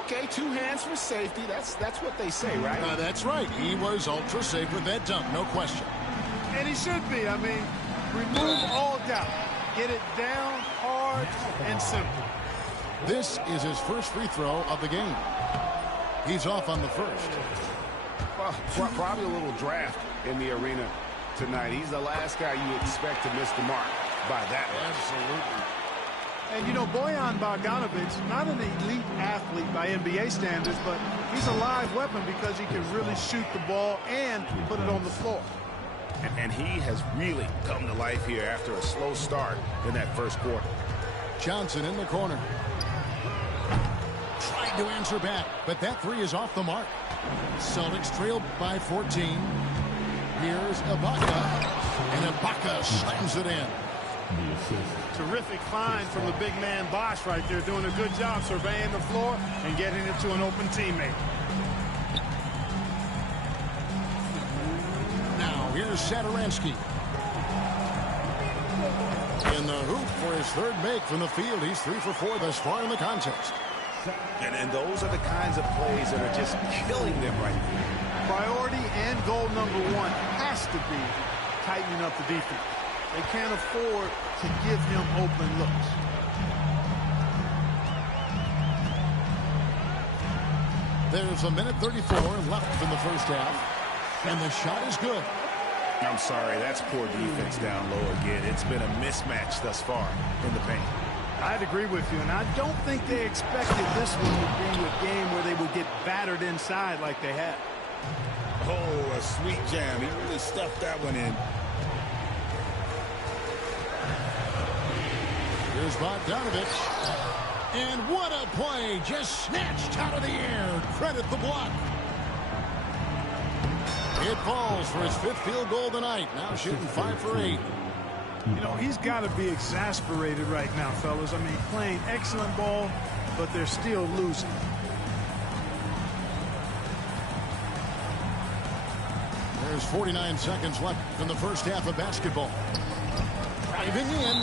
Okay, 2 hands for safety. That's what they say, right? That's right. He was ultra safe with that dunk, no question. And he should be. I mean, remove all doubt. Get it down, hard, and simple. This is his first free throw of the game. He's off on the first. Well, probably a little draft in the arena tonight. He's the last guy you expect to miss the mark by that much. Absolutely. And, you know, Bojan Bogdanovic, not an elite athlete by NBA standards, but he's a live weapon because he can really shoot the ball and put it on the floor. And he has really come to life here after a slow start in that first quarter. Johnson in the corner. Tried to answer back, but that three is off the mark. Celtics trailed by 14. Here's Ibaka, and Ibaka slams it in. Terrific find from the big man Bosch right there, doing a good job surveying the floor and getting it to an open teammate. Now here's Satoransky. In the hoop for his third make from the field. He's 3 for 4 thus far in the contest. And those are the kinds of plays that are just killing them right now. Priority and goal number one has to be tightening up the defense. They can't afford to give him open looks. There's a minute 34 left in the first half. And the shot is good. I'm sorry, that's poor defense down low again. It's been a mismatch thus far in the paint. I'd agree with you, and I don't think they expected this one to be a game where they would get battered inside like they had. Oh, a sweet jam. He really stuffed that one in. Here's Bogdanovic. And what a play. Just snatched out of the air. Credit the block. It falls for his 5th field goal tonight. Now shooting 5 for 8. You know, he's got to be exasperated right now, fellas. I mean, playing excellent ball, but they're still losing. There's 49 seconds left in the first half of basketball. Driving in.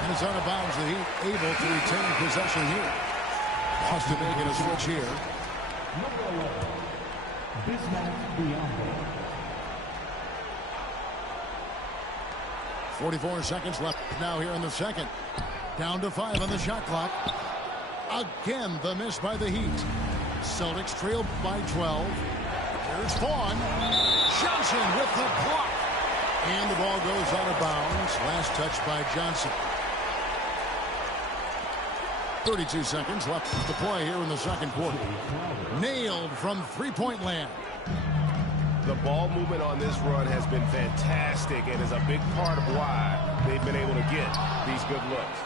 And it's out of bounds. The Heat able to retain possession here. Boston making a switch here. Number 11, Bismack Biyombo. 44 seconds left now here in the second. Down to 5 on the shot clock. Again, the miss by the Heat. Celtics trailed by 12. Here's Vaughn. Johnson with the block. And the ball goes out of bounds. Last touch by Johnson. 32 seconds left to play here in the second quarter. Nailed from three-point land. The ball movement on this run has been fantastic and is a big part of why they've been able to get these good looks.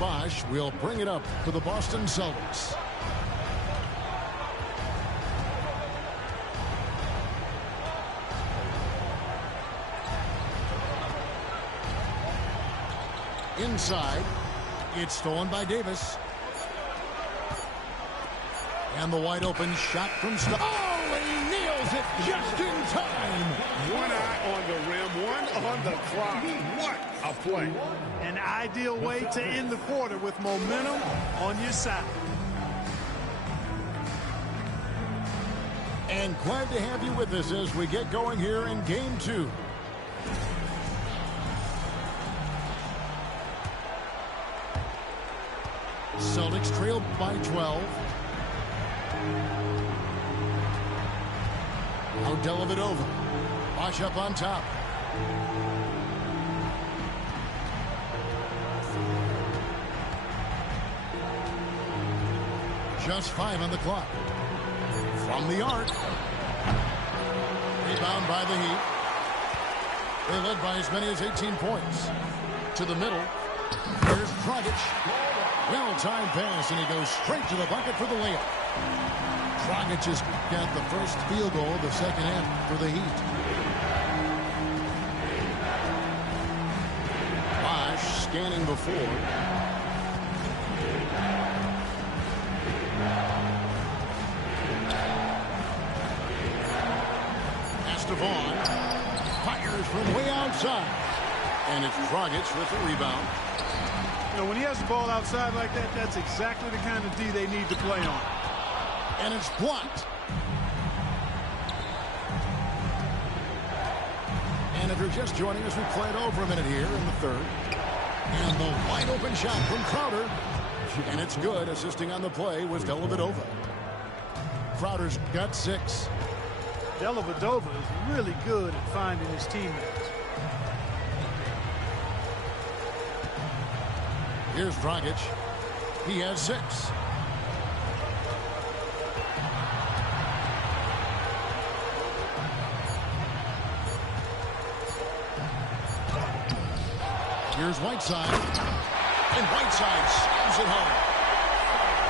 Bosch will bring it up to the Boston Celtics. Inside. It's stolen by Davis. And the wide open shot from Steph. Oh, he nails it just in time. One eye on the rim, one on the clock. What a play. An ideal way to end the quarter with momentum on your side. And glad to have you with us as we get going here in game 2. Celtics trailed by 12. Now Dellavedova. Bosch up on top. Just 5 on the clock. From the arc. Rebound by the Heat. They led by as many as 18 points. To the middle. Here's Dragic. Well-timed pass, and he goes straight to the bucket for the layup. Dragic has got the first field goal of the second half for the Heat. Bosch scanning before. Vaughn fires from way outside. And it's Dragic with the rebound. You know, when he has the ball outside like that, that's exactly the kind of D they need to play on. And it's blocked. And if you're just joining us, we played over a minute here in the third. And the wide open shot from Crowder. And it's good. Assisting on the play was Dellavedova. Crowder's got 6. Dellavedova is really good at finding his teammates. Here's Dragic. He has 6. Here's Whiteside. And Whiteside slams it home.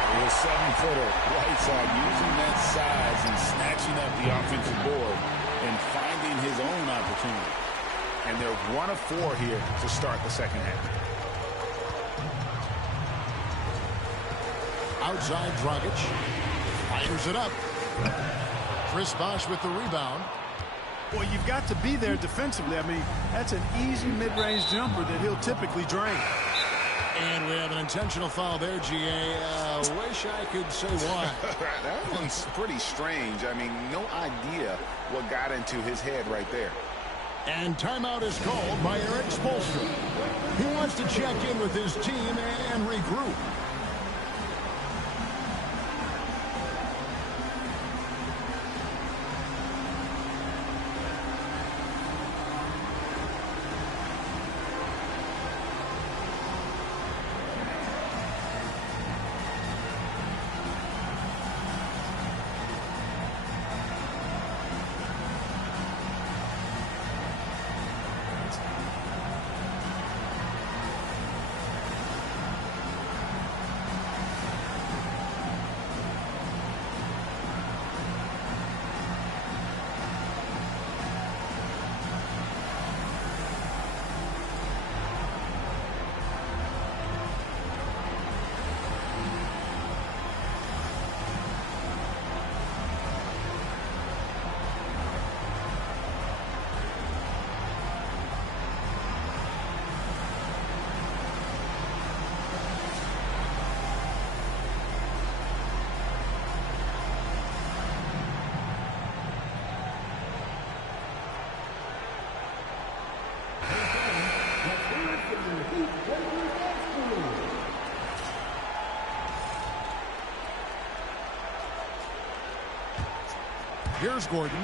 The 7-footer, Whiteside, using that size and snatching up the offensive board and finding his own opportunity. And they're 1 of 4 here to start the second half. Outside Dragic. Fires it up. Chris Bosh with the rebound. Well, you've got to be there defensively. I mean, that's an easy mid-range jumper that he'll typically drain. And we have an intentional foul there, GA. Wish I could say why. That one's pretty strange. I mean, no idea what got into his head right there. And timeout is called by Eric Spoelstra. He wants to check in with his team and regroup. Here's Gordon.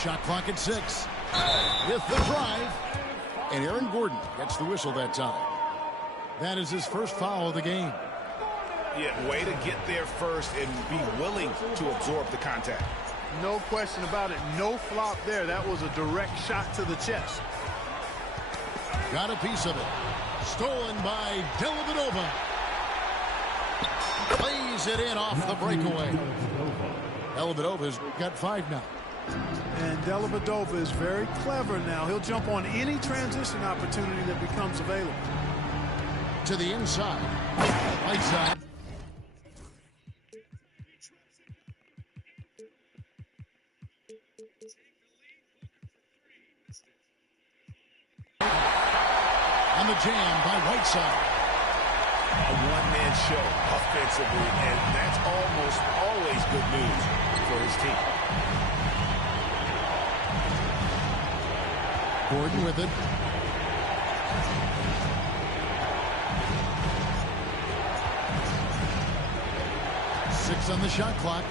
Shot clock at 6. With the drive. And Aaron Gordon gets the whistle that time. That is his first foul of the game. Yeah, way to get there first and be willing to absorb the contact. No question about it. No flop there. That was a direct shot to the chest. Got a piece of it. Stolen by Dellavedova. Plays it in off the breakaway. Dellavedova's got 5 now. And Dellavedova is very clever now. He'll jump on any transition opportunity that becomes available. To the inside. Right side. On the jam by Whiteside. A one-man show offensively, and that's almost always good news for his team. Gordon with it. Six on the shot clock.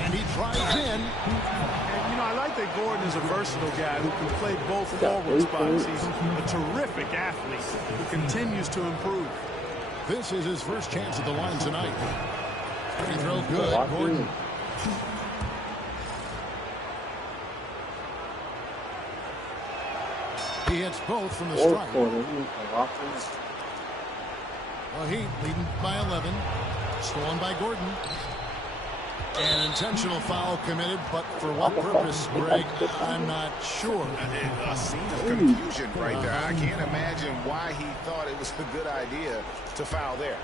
And he drives in. And, you know, I like that Gordon is a versatile guy who can play both forward spots. He's a terrific athlete who continues to improve. This is his first chance at the line tonight. Free throw good, Gordon. He hits both from the strike. Well, Heat leading by 11. Stolen by Gordon. An intentional foul committed, but for what purpose, Greg, I'm not sure. A scene of confusion right there. I can't imagine why he thought it was a good idea to foul there.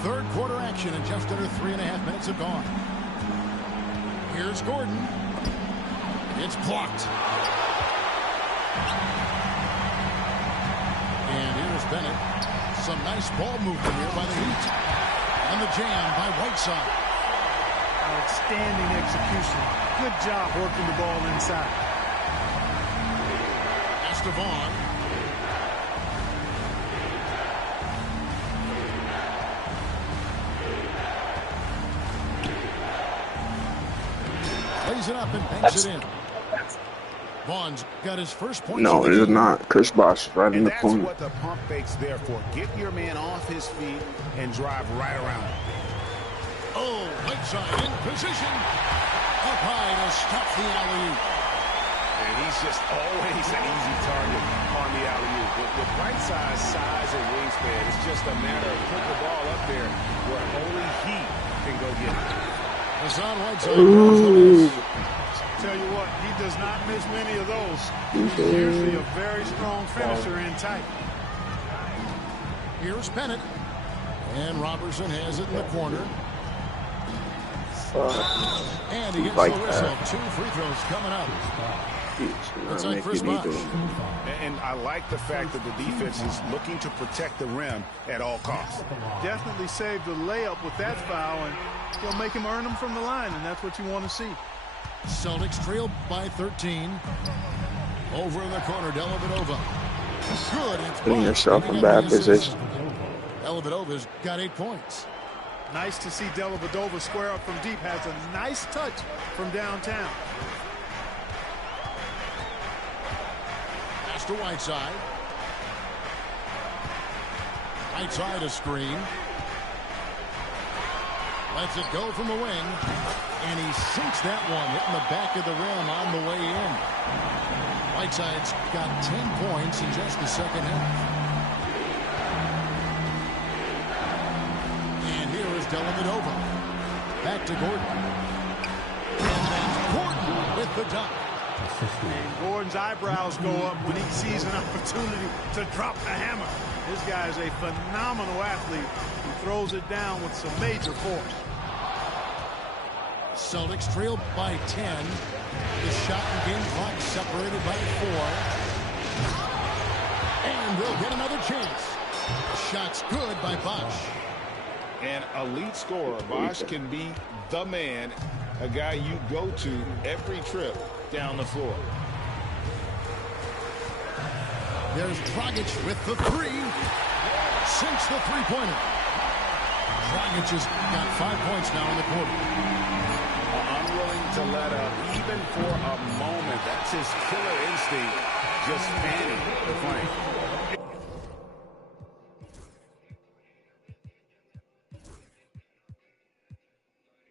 Third quarter action, and just under 3.5 minutes have gone. Here's Gordon. It's blocked. And here's Bennett. Some nice ball movement here by the Heat. And the jam by Whiteside. Outstanding execution. Good job working the ball inside. to Vaughn. Lays it up and banks it in. Vaughn's got his first point. No, it is not. Chris Bosh right in the That's corner. what the pump fake's there for. Get your man off his feet and drive right around him. Oh, right side in position. Up high to stop the alley-oop. And he's just always an easy target on the alley-oop. With right size and wingspan, it's just a matter of putting the ball up there where only he can go get it. Hassan Whiteside knows the miss. Tell you what, he does not miss many of those. He's usually a very strong finisher in tight. Here's Bennett. And Robertson has it in the corner. And he gets Like the whistle. that. 2 free throws coming up. That's like Chris Bosh. And I like the fact that the defense is looking to protect the rim at all costs. Definitely saved the layup with that foul, and he'll make him earn them from the line, and that's what you want to see. Celtics trail by 13. Over in the corner, Dellavedova. Good. It's Putting blocked. yourself in Picking up bad the assist. position. Dellavedova's got 8 points. Nice to see Dellavedova square up from deep. Has a nice touch from downtown. Pass to Whiteside. Whiteside a screen. Lets it go from the wing. And he sinks that one, hitting the back of the rim on the way in. Whiteside's got 10 points in just the second half. And here is Dellavedova. Back to Gordon. And that's Gordon with the dunk. And Gordon's eyebrows go up when he sees an opportunity to drop the hammer. This guy is a phenomenal athlete who throws it down with some major force. Celtics trail by 10. The shot and game clock separated by 4. And they'll get another chance. Shot's good by Bosh. An elite scorer, Bosh can be the man, a guy you go to every trip down the floor. There's Dragic with the 3. Sinks the three-pointer. Dragic has got 5 points now in the quarter. Unwilling to let up even for a moment. That's his killer instinct, just fanning the flame.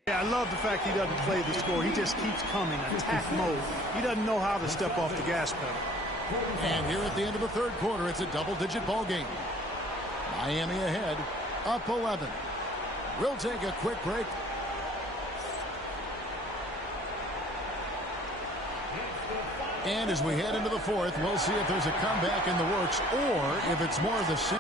Yeah, I love the fact he doesn't play the score. He just keeps coming, attack mode. He doesn't know how to step off the gas pedal. And here at the end of the third quarter, it's a double-digit ball game. Miami ahead, up 11. We'll take a quick break. And as we head into the fourth, we'll see if there's a comeback in the works or if it's more of the same.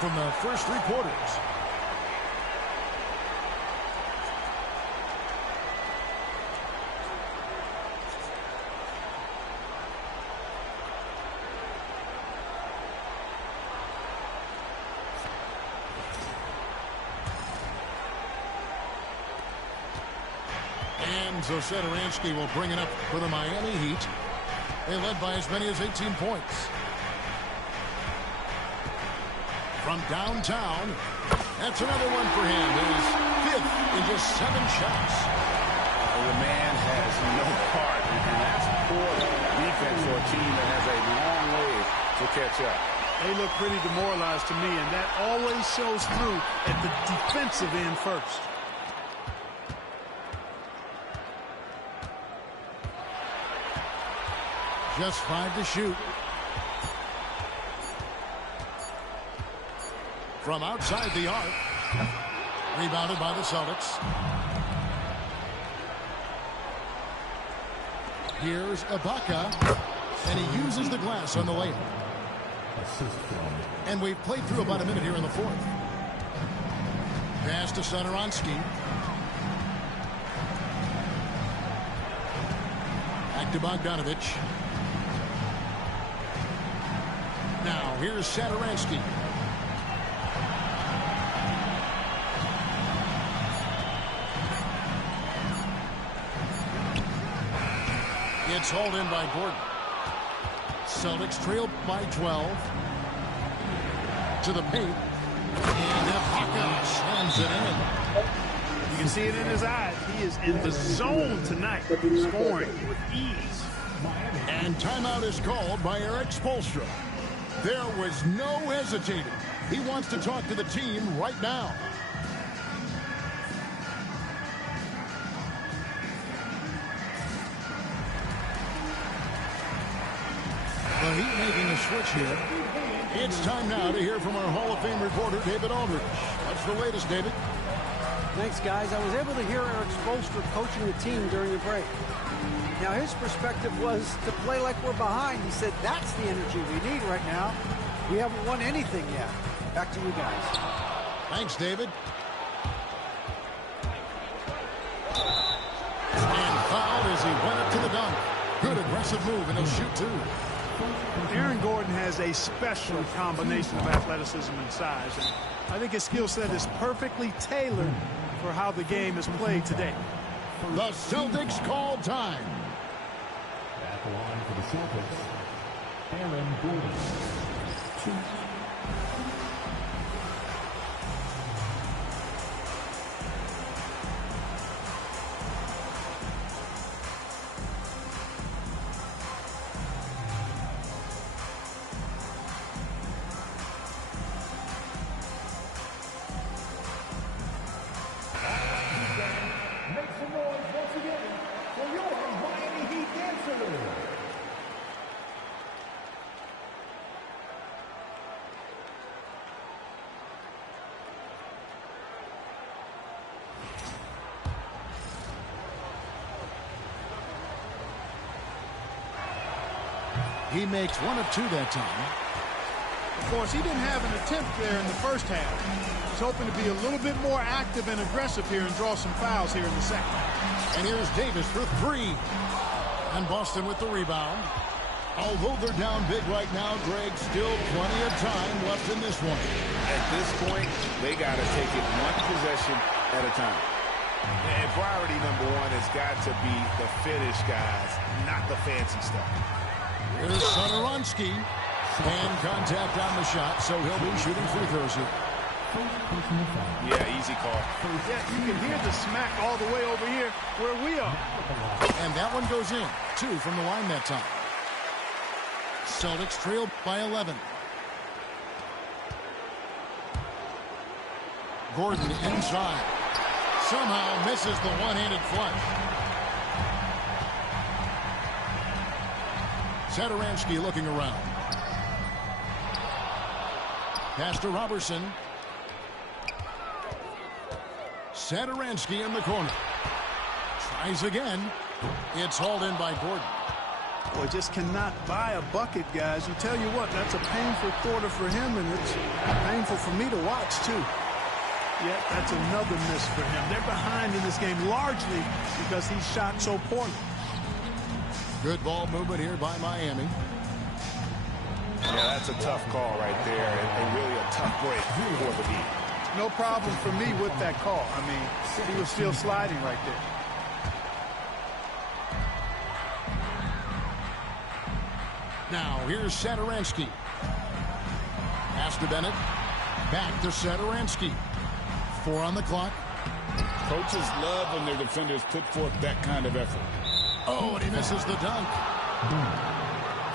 From the first 3 quarters. And Zoseta Ransky will bring it up for the Miami Heat. They led by as many as 18 points. From downtown, that's another one for him. His 5th in just 7 shots. The man has no heart, and that's poor defense for a team that has a long way to catch up. They look pretty demoralized to me, and that always shows through at the defensive end first. Just 5 to shoot. From outside the arc. Rebounded by the Celtics. Here's Ibaka. And he uses the glass on the layup. And we've played through about a minute here in the fourth. Pass to Satoransky. to Bogdanovich. Now here's Satoransky. It's hauled in by Gordon. Celtics trail by 12. To the paint. And Ibaka slams it in. You can see it in his eyes. He is in the zone tonight, scoring with ease. And timeout is called by Eric Spoelstra. There was no hesitating. He wants to talk to the team right now. The Heat making a switch here. It's time now to hear from our Hall of Fame reporter, David Aldridge. What's the latest, David? Thanks, guys. I was able to hear Eric Spoelstra coaching the team during the break. Now, his perspective was to play like we're behind. He said that's the energy we need right now. We haven't won anything yet. Back to you guys. Thanks, David. And fouled as he went up to the dunk. Good aggressive move, and he'll shoot two. Aaron Gordon has a special combination of athleticism and size. And I think his skill set is perfectly tailored for how the game is played today. The Celtics call time. At the line for the Celtics, Aaron Gordon. Make some noise once again for your Miami Heat dancer. He makes one of two that time. Of course, he didn't have an attempt there in the first half. He's hoping to be a little bit more active and aggressive here and draw some fouls here in the second. And here's Davis for three. And Boston with the rebound. Although they're down big right now, Greg, still plenty of time left in this one. At this point, they got to take it one possession at a time. And priority number one has got to be the finish, guys, not the fancy stuff. Here's Satoransky. Hand contact on the shot, so he'll be shooting free throws here. Yeah, easy call. Yeah, you can hear the smack all the way over here where we are. And that one goes in. 2 from the line that time. Celtics trail by 11. Gordon inside. Somehow misses the one-handed flush. Satoransky looking around. Pass to Robertson. Satoransky in the corner. Tries again. It's hauled in by Gordon. Boy, just cannot buy a bucket, guys. You tell you what, that's a painful quarter for him, and it's painful for me to watch, too. Yet, that's another miss for him. They're behind in this game largely because he shot so poorly. Good ball movement here by Miami. Yeah, that's a tough call right there, and really a tough break for the Heat. No problem for me with that call. I mean, he was still sliding right there. Now, here's Satoransky. Pass to Bennett. Back to Satoransky. 4 on the clock. Coaches love when their defenders put forth that kind of effort. Oh, and he misses the dunk.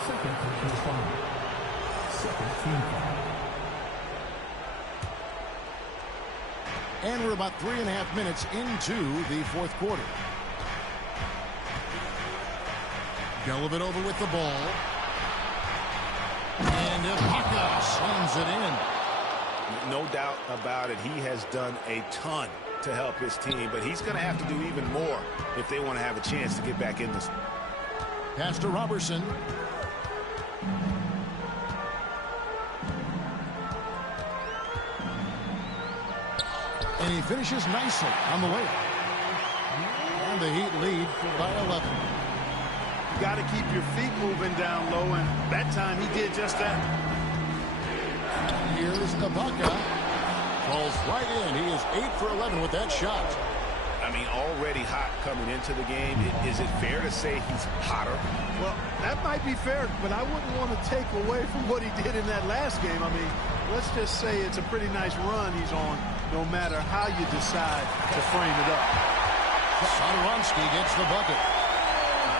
Second personal foul. Second team foul. And we're about 3.5 minutes into the fourth quarter. Dellavedova with the ball. And Ibaka slams it in. No doubt about it. He has done a ton to help his team, but he's going to have to do even more if they want to have a chance to get back in this. Pass to Robertson. And he finishes nicely on the layup. And the Heat lead by 11. got to keep your feet moving down low, and that time he did just that. Here's Ibaka. Falls right in. He is 8 for 11 with that shot. I mean, already hot coming into the game. Is it fair to say he's hotter? Well, that might be fair, but I wouldn't want to take away from what he did in that last game. I mean, let's just say it's a pretty nice run he's on, no matter how you decide to frame it up. Satoransky gets the bucket.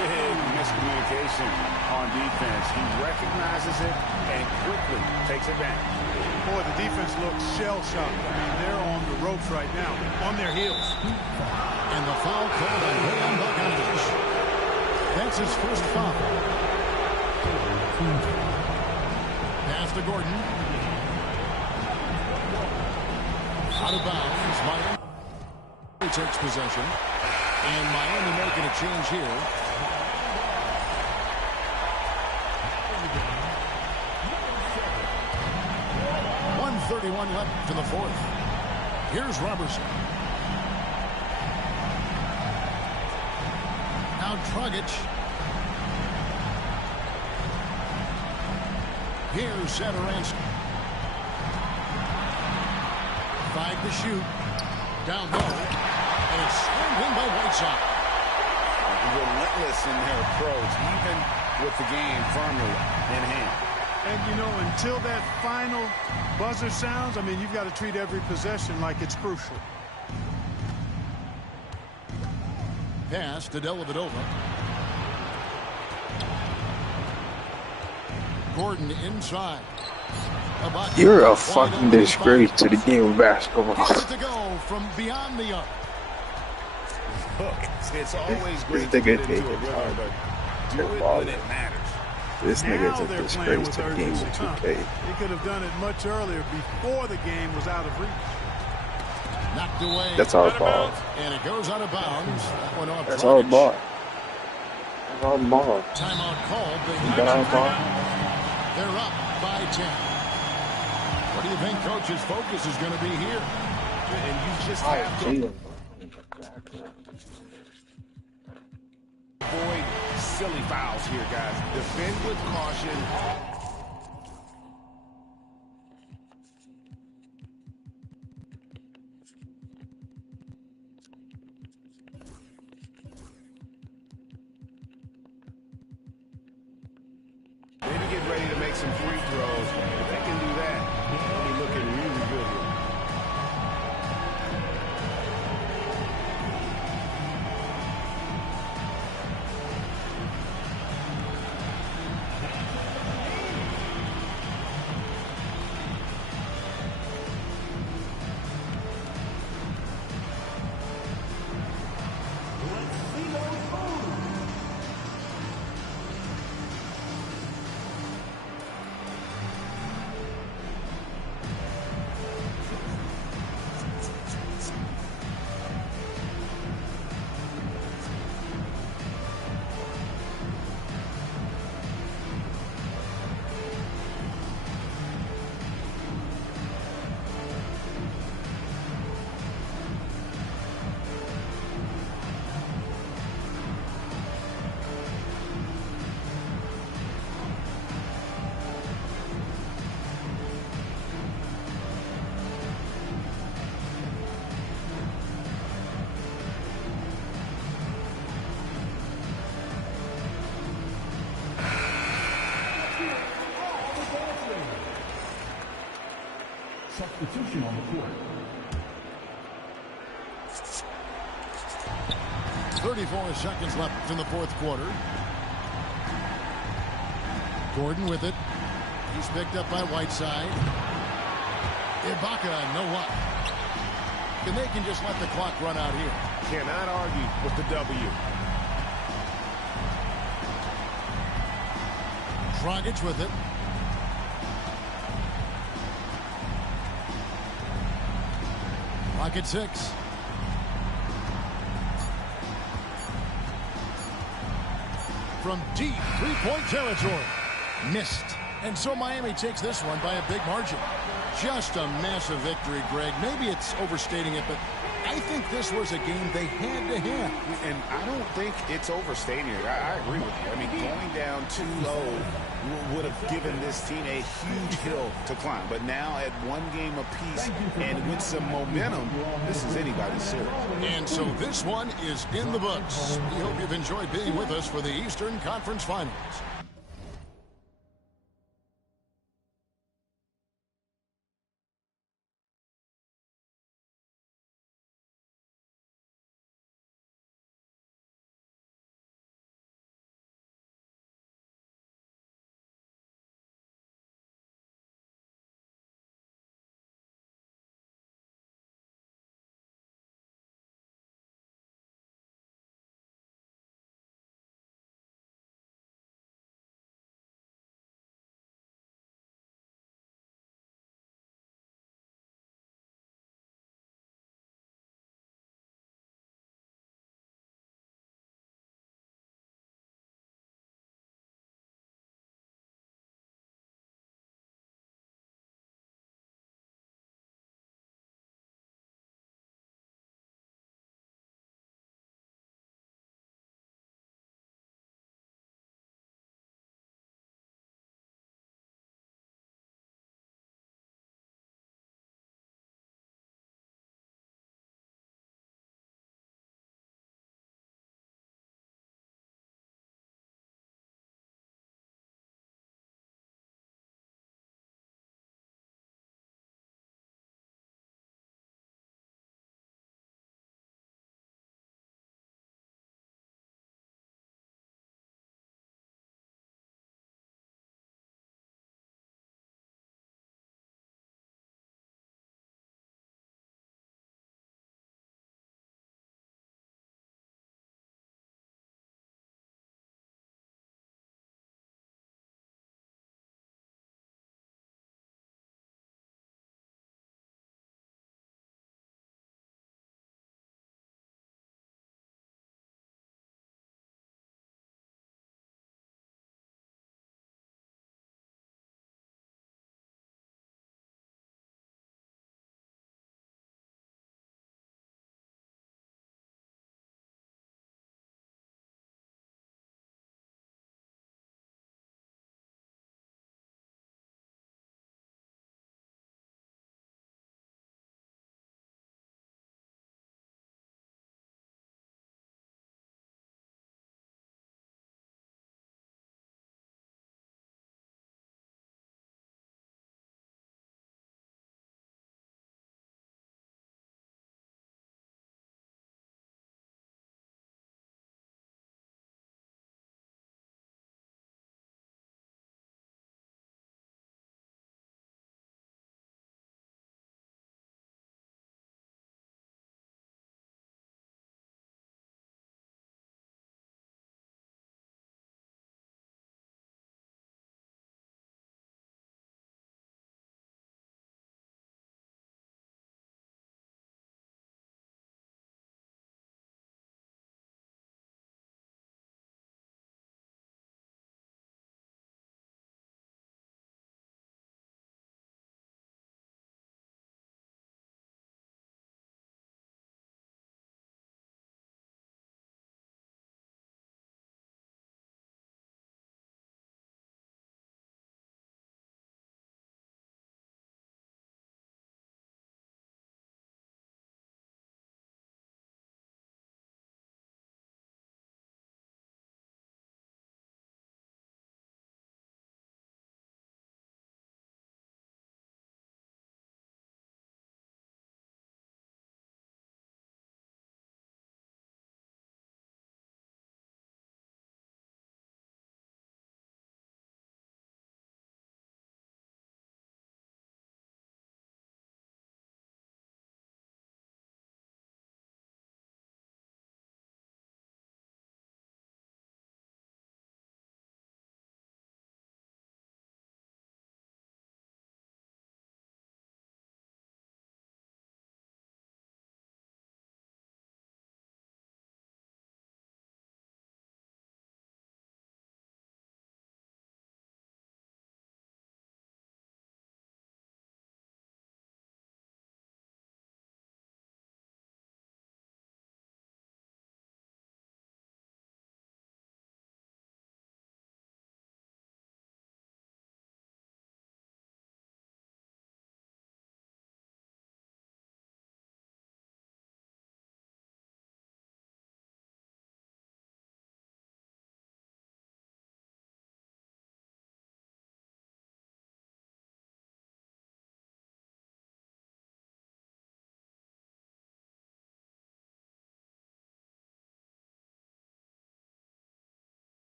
Big miscommunication on defense. He recognizes it and quickly takes advantage. Boy, the defense looks shell-shocked. I mean, they're on the ropes right now, on their heels. And the foul called on William Bogdanovich. That's his first foul. Pass to Gordon. Out of bounds. Miami takes possession. And Miami making a change here. 1:31 left in the fourth. Here's Robertson. Now Dragic. Here's Satoransky. 5 to shoot. Down low. And it's slammed in by Whiteside. Relentless in their approach, even with the game firmly in hand. And, you know, until that final buzzer sounds, I mean, you've got to treat every possession like it's crucial. Pass to Dellavedova. Gordon inside. Ibaka. You're a fucking disgrace to the game of basketball. Gets it to go from beyond the arc. Look, it's always great This to nigga get into take a it rhythm, hard. but do it when it matters. This Now nigga's a they're disgrace playing to with the game of urgency. 2K. He could have done it much earlier, before the game was out of reach. Knocked away. That's our fault. And it goes out of bounds. That one off. That's Dragic. our ball. That's our ball. Timeout called. You got our ball? They're up by 10. What do you think coach's focus is going to be here? And you just have to avoid silly fouls here, guys. Defend with caution. Maybe get ready to make some free throws. If they can do that, they'll be looking really good here. Substitution on the court. 34 seconds left in the fourth quarter. Gordon with it. He's picked up by Whiteside. Ibaka, no luck. And they can just let the clock run out here. Cannot argue with the W. Dragic with it. Clock at 6. From deep three-point territory. Missed. And so Miami takes this one by a big margin. Just a massive victory, Greg. Maybe it's overstating it, but I think this was a game they had to have. And I don't think it's overstating it. I agree with you. I mean, going down too low would have given this team a huge hill to climb. But now at one game apiece and with some momentum, this is anybody's series. And so this one is in the books. We hope you've enjoyed being with us for the Eastern Conference Finals.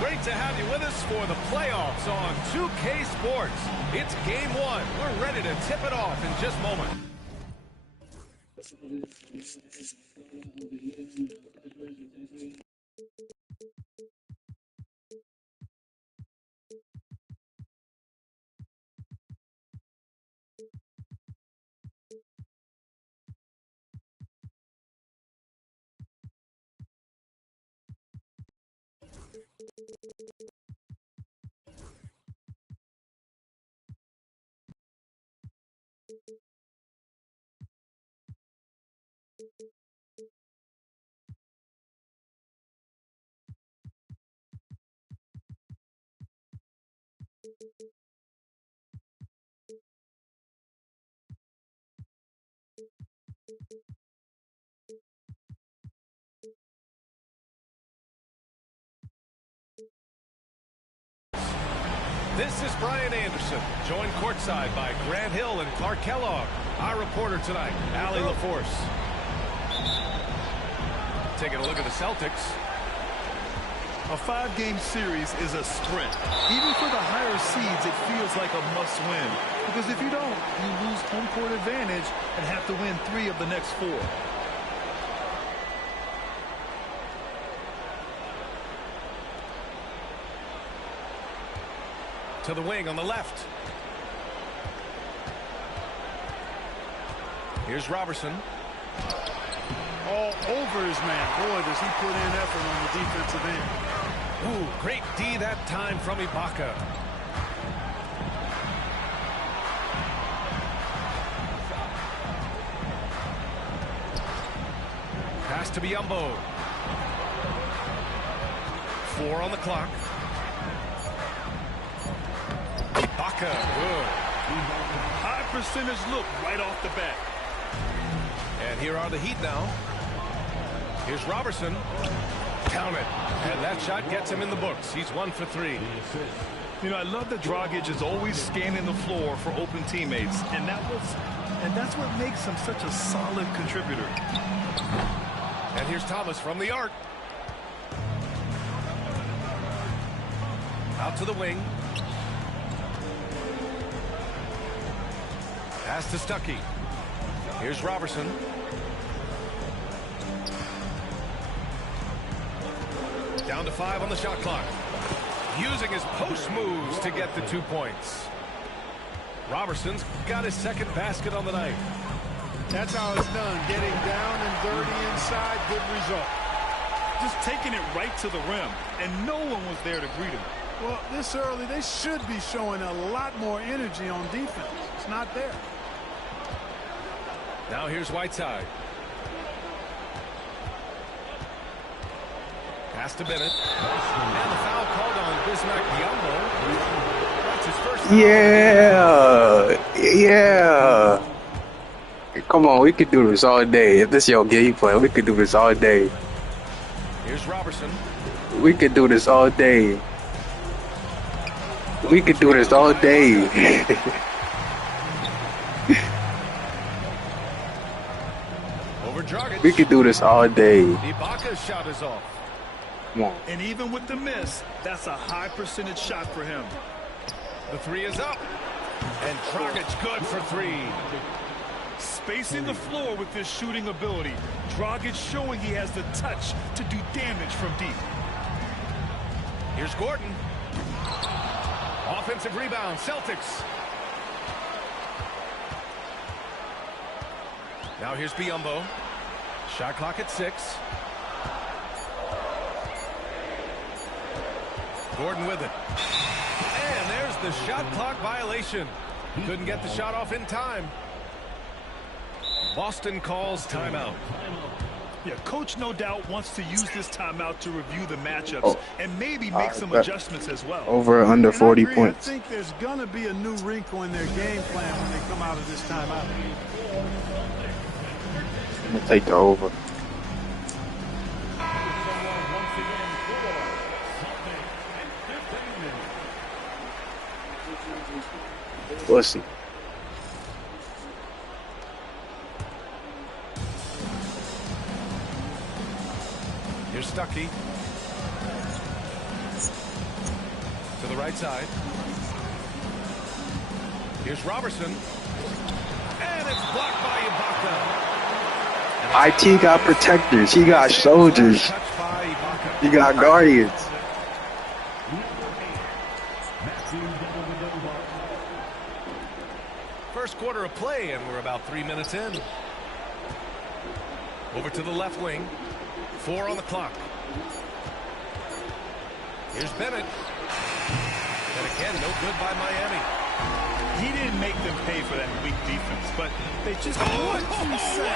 Great to have you with us for the playoffs on 2K Sports. It's game one. We're ready to tip it off in just a moment. This is Brian Anderson, joined courtside by Grant Hill and Clark Kellogg. Our reporter tonight, Allie LaForce. Taking a look at the Celtics. A 5-game series is a sprint. Even for the higher seeds, it feels like a must-win. Because if you don't, you lose home court advantage and have to win 3 of the next 4. To the wing on the left. Here's Robertson. All over his man. Boy, does he put in effort on the defensive end. Ooh, great D that time from Ibaka. Pass to Biyombo. 4 on the clock. Ibaka, good. High percentage look right off the bat. And here are the Heat now. Here's Robertson. Count it. And that shot gets him in the books. He's 1 for 3. You know, I love that Dragic is always scanning the floor for open teammates. And that's what makes him such a solid contributor. And here's Thomas from the arc. Out to the wing. Pass to Stuckey. Here's Robertson. Down to 5 on the shot clock. Using his post moves to get the 2 points. Robertson's got his second basket on the night. That's how it's done. Getting down and dirty inside. Good result. Just taking it right to the rim. And no one was there to greet him. Well, this early, they should be showing a lot more energy on defense. It's not there. Now here's Whiteside. Pass to Bennett. And the foul called on Bismack Biyombo. That's his first foul. Yeah. Come on, we could do this all day. If this is your game plan, we could do this all day. Here's Robertson. We could do this all day. We could do this all day. Over Dragic. We could do this all day. Ibaka's shot is off. Come on. And even with the miss, that's a high percentage shot for him. The 3 is up. And Dragic good for 3. Spacing the floor with his shooting ability. Dragic showing he has the touch to do damage from deep. Here's Gordon. Offensive rebound, Celtics. Now here's Biyombo. Shot clock at 6. Gordon with it. And there's the shot clock violation. Couldn't get the shot off in time. Boston calls timeout. Yeah, coach no doubt wants to use this timeout to review the matchups and maybe make some adjustments as well. Over or under 40 points. I think there's going to be a new wrinkle in their game plan when they come out of this timeout. I'm going to take the over. We'll see. Here's Stuckey. To the right side. Here's Robertson. And it's blocked by Ibaka. IT got protectors. He got soldiers. He got guardians. First quarter of play, and we're about 3 minutes in. Over to the left wing. 4 on the clock. Here's Bennett. And again, no good by Miami. He didn't make them pay for that weak defense, but they just... What you say?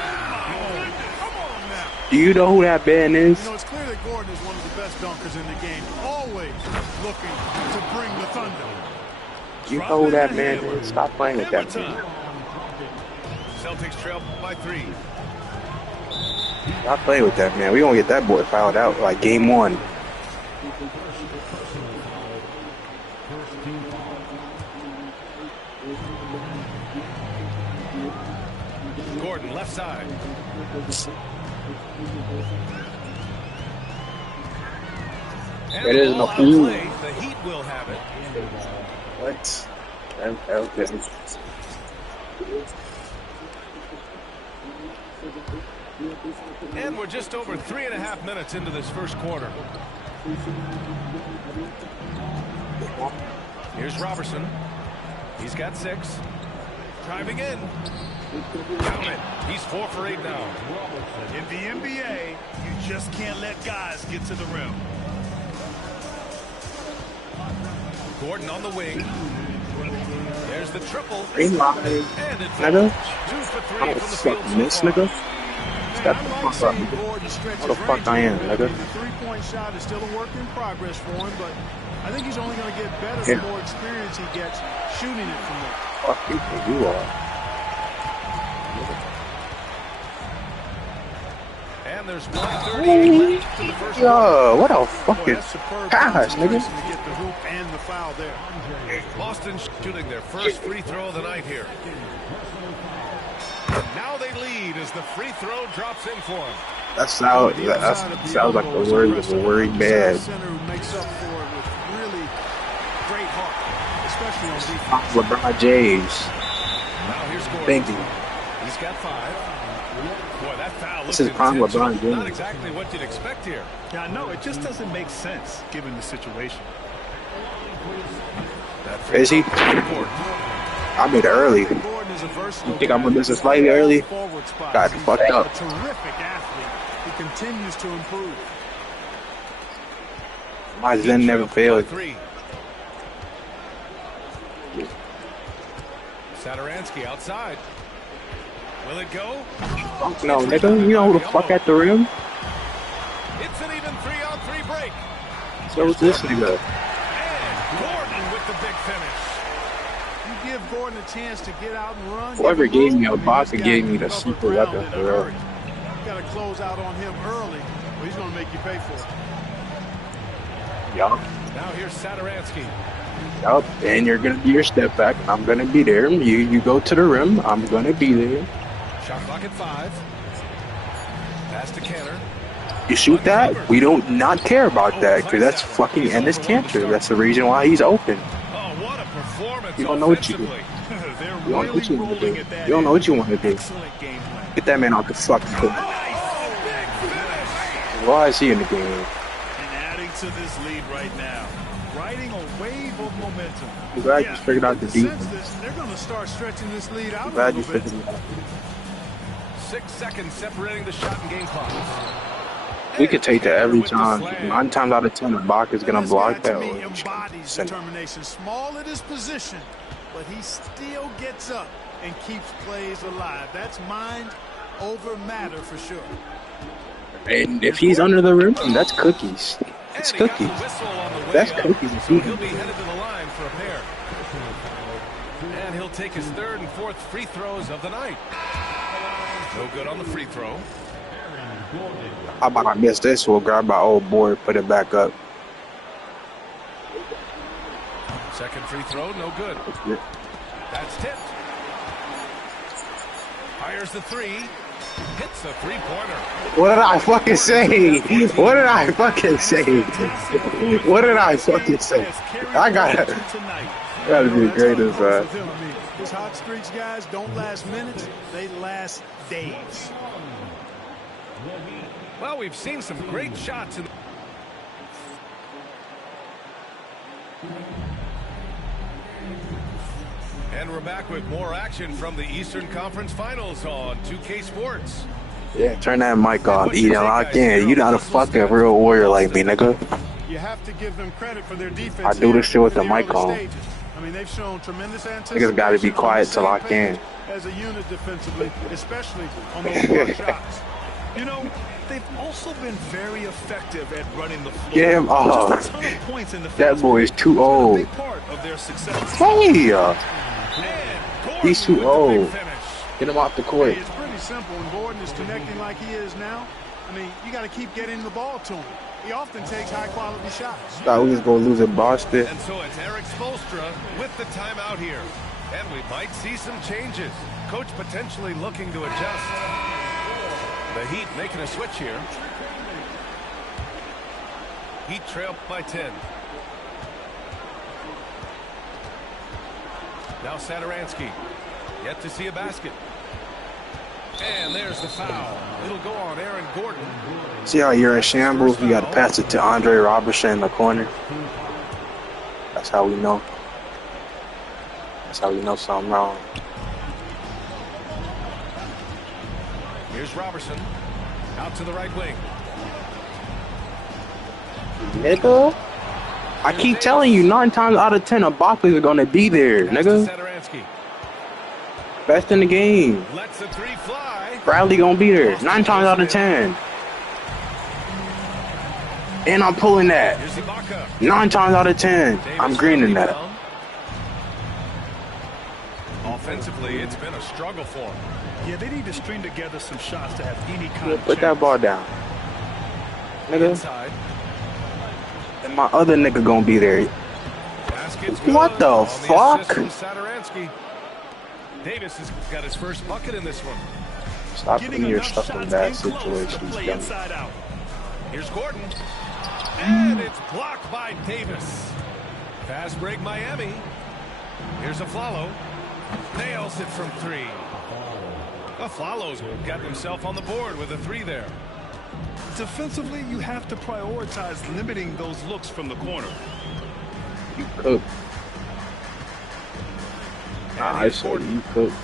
Come on now. Do you know who that man is? You know, it's clear that Gordon is one of the best dunkers in the game. Always looking to bring the thunder. You know who that man is? Stop playing with that man. Celtics trail by 3. Stop playing with that man. We gonna get that boy fouled out like game 1. Gordon left side. And It is the no ball out of play. The Heat will have it. What? Okay. And we're just over 3.5 minutes into this first quarter. Here's Robertson. He's got 6. Driving in. Count it. He's 4 for 8 now. In the NBA, you just can't let guys get to the rim. Gordon on the wing. There's the triple. Green line. And it's Nigga. 2 for 3 How the from the fuck field miss, so far. nigga? Step the fuck up. What the fuck I am, nigga? The three-point shot is still a work in progress for him, but I think he's only going to get better the more experience he gets shooting it from there. Fuck you, you are. And there's 1:38 left to the first quarter. Yo, what a Boy, fucking that's superb pass, nigga. concentration to get the hoop and the foul there. Boston shooting their first free throw of the night here. Now they lead as the free throw drops in for him. That sounds like the word of a worried man. Center who makes up for it with really great heart, especially on defense. LeBron James. Now here's Gordon. Thank you. He's got 5. Boy, that foul This looks is prime intentional. LeBron James. Not exactly what you'd expect here. Yeah, I know. It just doesn't make sense given the situation. Is he? I made it early. Gordon is a versatile You think I'm gonna guy. miss it slightly early? Forward spots. Got He's fucked up. A terrific athlete. He continues to improve. My Zen never failed. 3. Satoransky outside. Will it go? Fuck no, nigga. You know who the fuck at the rim? It's an even 3-on-3 break. So is this nigga. And Gordon with the big finish. You give Gordon a chance to get out and run. Whoever give him gave me room, a box but and you gave just me the gotta super cover ground weapon in for a real. hurry. You got to close out on him early, or he's going to make you pay for it. Yup. Now here's Satoransky. Yup. And you're gonna do your step back. I'm gonna be there. You go to the rim. I'm gonna be there. Shot clock at 5. Pass to Canner. You shoot that? We don't not care about that because that's fucking Ennis Cantor. That's the reason why he's open. Oh, what a performance. You don't know what you do. offensively. They're You don't know what really you want to rolling do. at that You don't know what you end. want to do. Excellent game plan. Get that man off the fucking foot. Big finish. Why is he in the game? And adding into this lead right now, riding a wave of momentum. I'm glad you figured out the defense. They're going to start stretching this lead out I'm glad a you little figured bit. it out. 6 seconds separating the shot and game clock. We could take that every time. 9 times out of 10, the block is gonna This block guy, that. to me, Or embodies send it. determination. Small at his position, but he still gets up and keeps plays alive. That's mind over matter for sure. And if he's under the rim, that's cookies. It's And he got the cookies. whistle on the way That's up, cookies if so he he'll can be do it. headed to the line for a pair. And he'll take his 3rd and 4th free throws of the night. No good on the free throw. How about I miss this? We'll grab my old board, put it back up. Second free throw, no good. That's tipped. Fires the 3. Hits a 3-pointer. What did I fucking say? What did I fucking say? What did I fucking say? I gotta be the greatest. His hot streaks, guys, don't last minutes. They last days. Well, we've seen some great shots in. And we're back with more action from the Eastern Conference Finals on 2K Sports. Yeah, turn that mic off. Eat and lock in. You not a fucking real warrior like me, nigga. You have to give them credit for their defense. I do this shit with in the mic early on. stages. I mean, they've shown tremendous anticipation. Niggas gotta be from quiet the to lock same in. page as a unit defensively, especially on those block shots. You know, they've also been very effective at running the floor. Get him off. Just a ton of points in the That fast boy break. is too It's been a old. big part of their success. Hey, And Gordon he's too with the big old. finish. Get him off the court. Hey, it's pretty simple when Gordon is connecting like he is now. I mean, you got to keep getting the ball to him. He often takes high-quality shots. Thought we was gonna lose in Boston. And so it's Eric Spoelstra with the timeout here. And we might see some changes. Coach potentially looking to adjust. The Heat making a switch here. Heat trail by 10. Now Satoransky. Yet to see a basket. And there's the foul. It'll go on Aaron Gordon. See how you're in shambles? You gotta pass it to Andre Robertson in the corner. That's how we know. That's how we know something wrong. Here's Robertson. Out to the right wing. Nigga. I keep telling you, 9 times out of 10, Ibaka are gonna be there, Pass to nigga. Satoransky. Best in the game. Lets the 3 fly. Bradley gonna be there 9 times out of 10. And I'm pulling that Here's Ibaka. 9 times out of 10. I'm Davis greening that. rebound. Offensively, it's been a struggle for him. Yeah, they need to string together some shots to have any kind of Put that chance. ball down, nigga. Inside. And my other nigga gonna be there. Basket's What good the on fuck? assist from Satoransky. Davis has got his first bucket in this one. Stop Getting putting enough yourself in shots bad in close to situations, play dummy. inside out. Here's Gordon. And it's blocked by Davis. Fast break Miami. Here's Aflalo. Nails it from 3. Aflalo's got himself on the board with a 3 there. Defensively, you have to prioritize limiting those looks from the corner. You cooked. Nah, I here's saw Gordon. you cooked.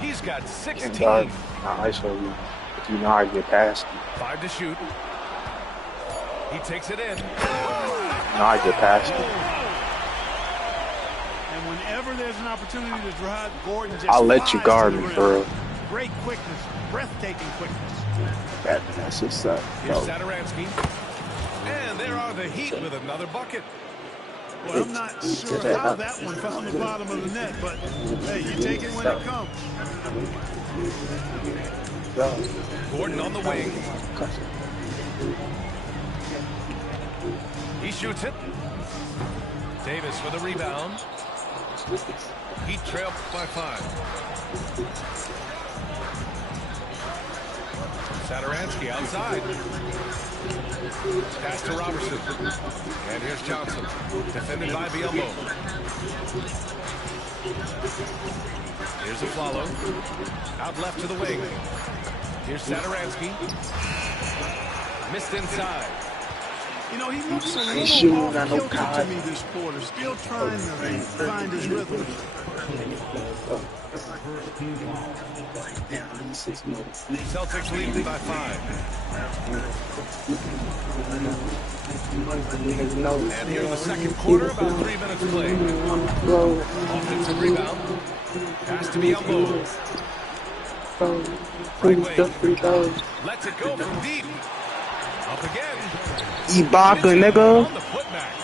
He's got Can't 16. guard. Nah, I saw you. You know how to get past you. 5 to shoot. He takes it in. You know how to get past you. And whenever there's an opportunity to drive, Gordon just I'll let you flies guard to the me, rim. bro. Great quickness, breathtaking quickness. That's just that. Here's Satoransky. And there are the Heat with another bucket. Well, I'm not sure how that one found the bottom of the net, but hey, you take it when it comes. Gordon on the wing. He shoots it. Davis with a rebound. Heat trail by 5. Satoransky outside. Pass to Robertson. And here's Johnson. Defended by Bielbo. Here's Aflalo. Out left to the wing. Here's Satoransky. Missed inside. You know, he looks a ain't shooting little at no off-kilter to card. me this quarter. Still trying to find his rhythm. Celtics lead by 5. And here in the second quarter, about 3 minutes played. Offensive rebound. Pass to Biyombo. Right wing. Lets it go from deep. Up again. Ibaka, nigga. On the putback.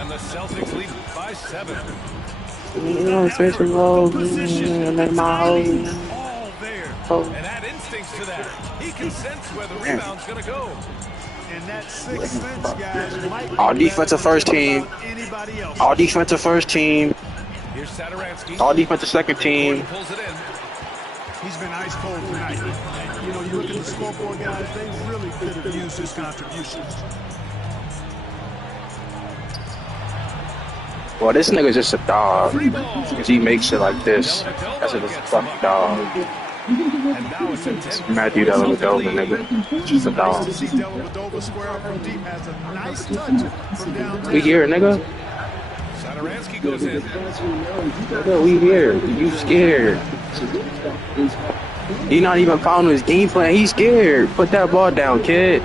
And the Celtics lead by 7. You know, especially low. Like my whole. All there. And had instincts to that. He can sense where the rebound's going to go. And that sixth sense, guys, might be All defensive first team. anybody else. All defensive first team. Here's Satoransky. All defensive second team. Pulls it in. He's been ice cold tonight. You know, you look at the scoreboard, guys, they really could have used his contributions. Well, this nigga's just a dog. Because he makes shit like this. That's just a fucking dog. And now it's a 10. Matthew Dellavedova, nigga. Just a dog. See Dellavedova square up from deep has a nice touch from downtown. We here, nigga. Satoransky goes in. Nigga, we here. You scared. He not even following his game plan. He's scared. Put that ball down, kid.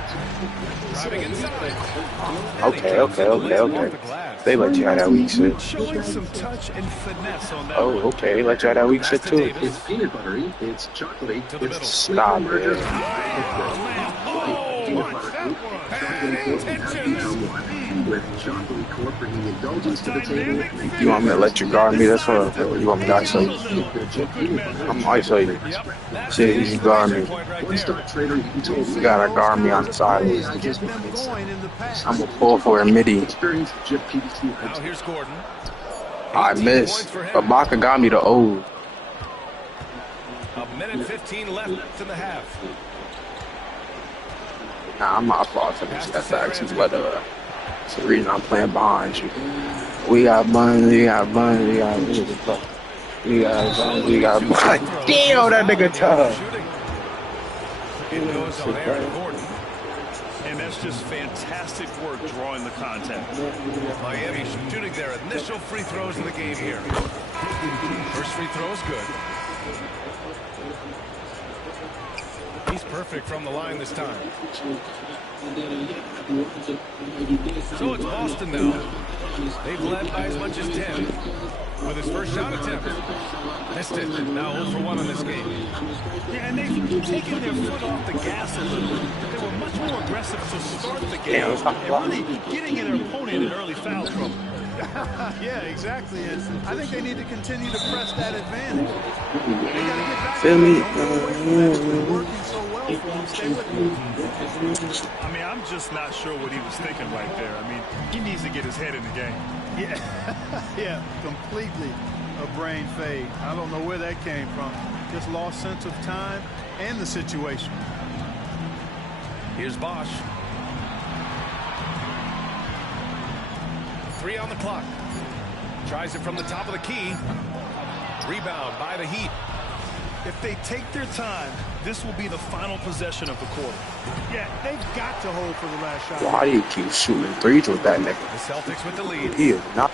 Driving inside. Okay. They let you have that weak shit. Showing some touch and finesse on that. Oh, okay. They let you have that weak shit too. It's peanut buttery, it's chocolatey, To the middle. Stop it. peanut buttery. With chocolate incorporating indulgence to the table. You want me to let you guard me? That's what you want me to isolate. I'm isolated. Shit, you can guard me. One stock trader, you can tell You gotta guard me on the side. Get them going in the pass. I'm gonna pull for a midi. experience Jeff PDC. Now here's Gordon. I missed. Ibaka got me the O. A minute 15 left in the half. Nah, I'm not fault for this. That's actually what it's the reason I'm playing behind you. We got Buns. We got Buns. Damn, that nigga tough. It goes on Aaron Gordon. And that's just fantastic work drawing the contact. Miami shooting their initial free throws of the game here. First free throw is good. He's perfect from the line this time. So it's Boston now. They've led by as much as 10. With his first shot attempt. Missed it. Now 0 for 1 in this game. Yeah, and they've taken their foot off the gas a little bit. They were much more aggressive to start the game and really getting in their opponent in early foul trouble. Yeah, exactly. And I think they need to continue to press that advantage. They got to get back. Feel me? Don't go away from that. It's been working so well for them. Stay with me. I mean, I'm just not sure what he was thinking right there. I mean, he needs to get his head in the game. Yeah, yeah, completely a brain fade. I don't know where that came from. Just lost sense of time and the situation. Here's Bosch. 3 on the clock. Tries it from the top of the key. Rebound by the Heat. If they take their time, this will be the final possession of the quarter. Yeah, they've got to hold for the last shot. Why do you keep shooting threes with that nigga? The Celtics with the lead. He is not.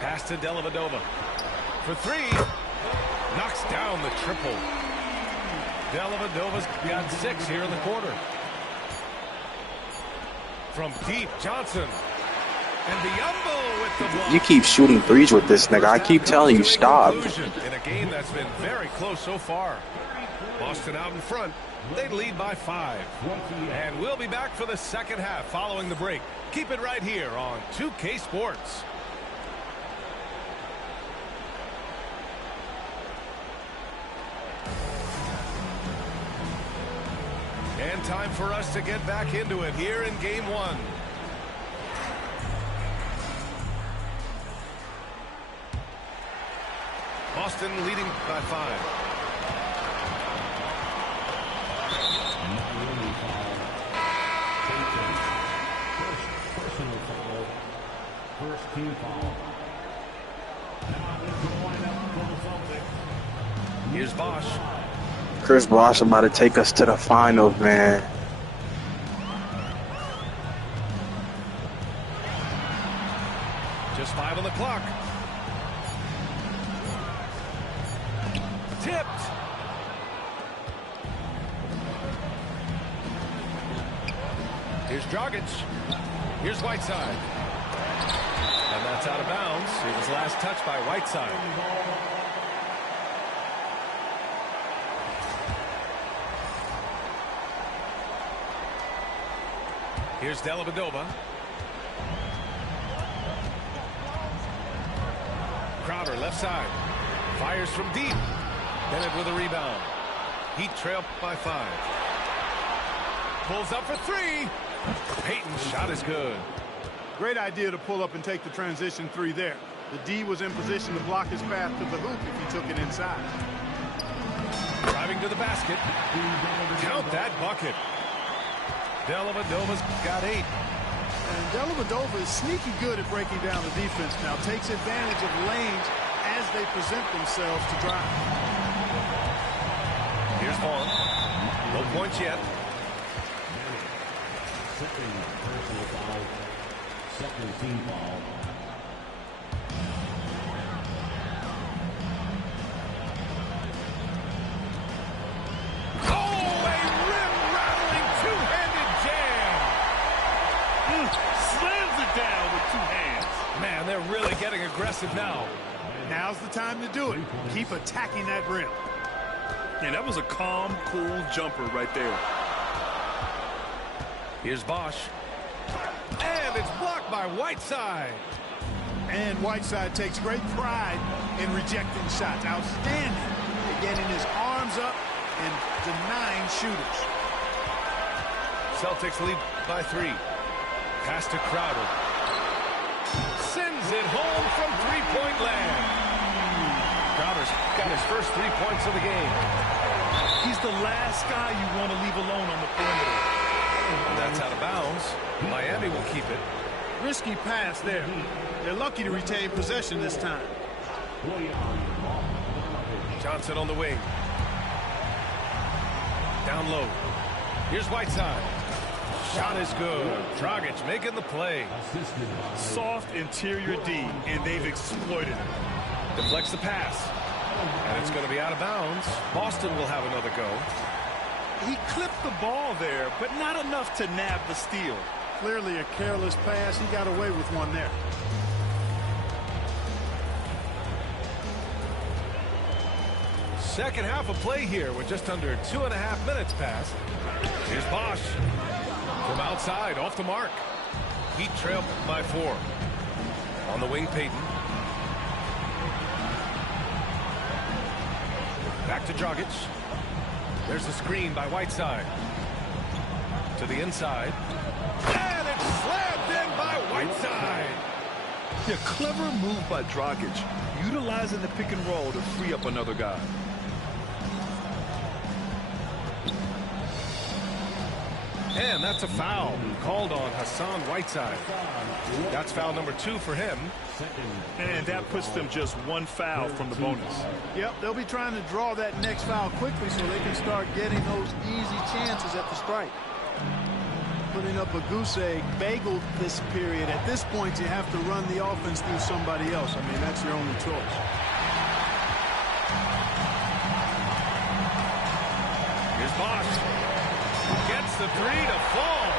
Pass to Dellavedova. For 3. Knocks down the triple. Dellavedova's got 6 here in the quarter. From deep, Johnson. And Biyombo with the block. You keep shooting threes with this nigga. I keep telling you, stop. In a game that's been very close so far. Boston out in front. They lead by 5. And we'll be back for the second half following the break. Keep it right here on 2K Sports. And time for us to get back into it here in Game 1. Boston leading by 5. First team foul. Now into the lineup for the Celtics. Here's Bosch. Chris Bosh about to take us to the finals, man. Just 5 on the clock. Tipped. Here's Dragic. Here's Whiteside. And that's out of bounds. It was last touched by Whiteside. Here's Dellavedova. Crowder left side. Fires from deep. Bennett with a rebound. Heat trail by 5. Pulls up for 3. Payton's shot is good. Great idea to pull up and take the transition 3 there. The D was in position to block his path to the hoop if he took it inside. Driving to the basket. Count that bucket. Dellavedova's got 8. And Dellavedova is sneaky good at breaking down the defense now. Takes advantage of lanes as they present themselves to drive. Here's Vaughn. No points yet. Second personal foul. Second team foul. Oh, a rim-rattling two-handed jam. Slams it down with 2 hands. Man, they're really getting aggressive now. Now's the time to do it. Keep attacking that rim. And that was a calm, cool jumper right there. Here's Bosh. And it's blocked by Whiteside. And Whiteside takes great pride in rejecting shots. Outstanding at getting his arms up and denying shooters. Celtics lead by 3. Pass to Crowder. Sends it home from three-point land. Crowder's got his first 3 points of the game. He's the last guy you want to leave alone on the perimeter. And that's out of bounds. Miami will keep it. Risky pass there. They're lucky to retain possession this time. Johnson on the wing. Down low. Here's Whiteside. Shot is good. Dragic making the play. Soft interior D, and they've exploited it. Deflects the pass. And it's going to be out of bounds. Boston will have another go. He clipped the ball there, but not enough to nab the steal. Clearly a careless pass. He got away with one there. Second half of play here with just under 2.5 minutes passed. Here's Bosh. From outside, off the mark. Heat trail by 4. On the wing, Payton. Back to Dragic. There's the screen by Whiteside. To the inside. And it's slammed in by Whiteside. Yeah, clever move by Dragic, utilizing the pick and roll to free up another guy. And that's a foul called on Hassan Whiteside. That's foul number 2 for him. And that puts them just 1 foul from the bonus. Yep, they'll be trying to draw that next foul quickly so they can start getting those easy chances at the strike. Putting up a goose egg, bagel this period. At this point, you have to run the offense through somebody else. I mean, that's your only choice. Here's Bosh. Gets the 3 to fall.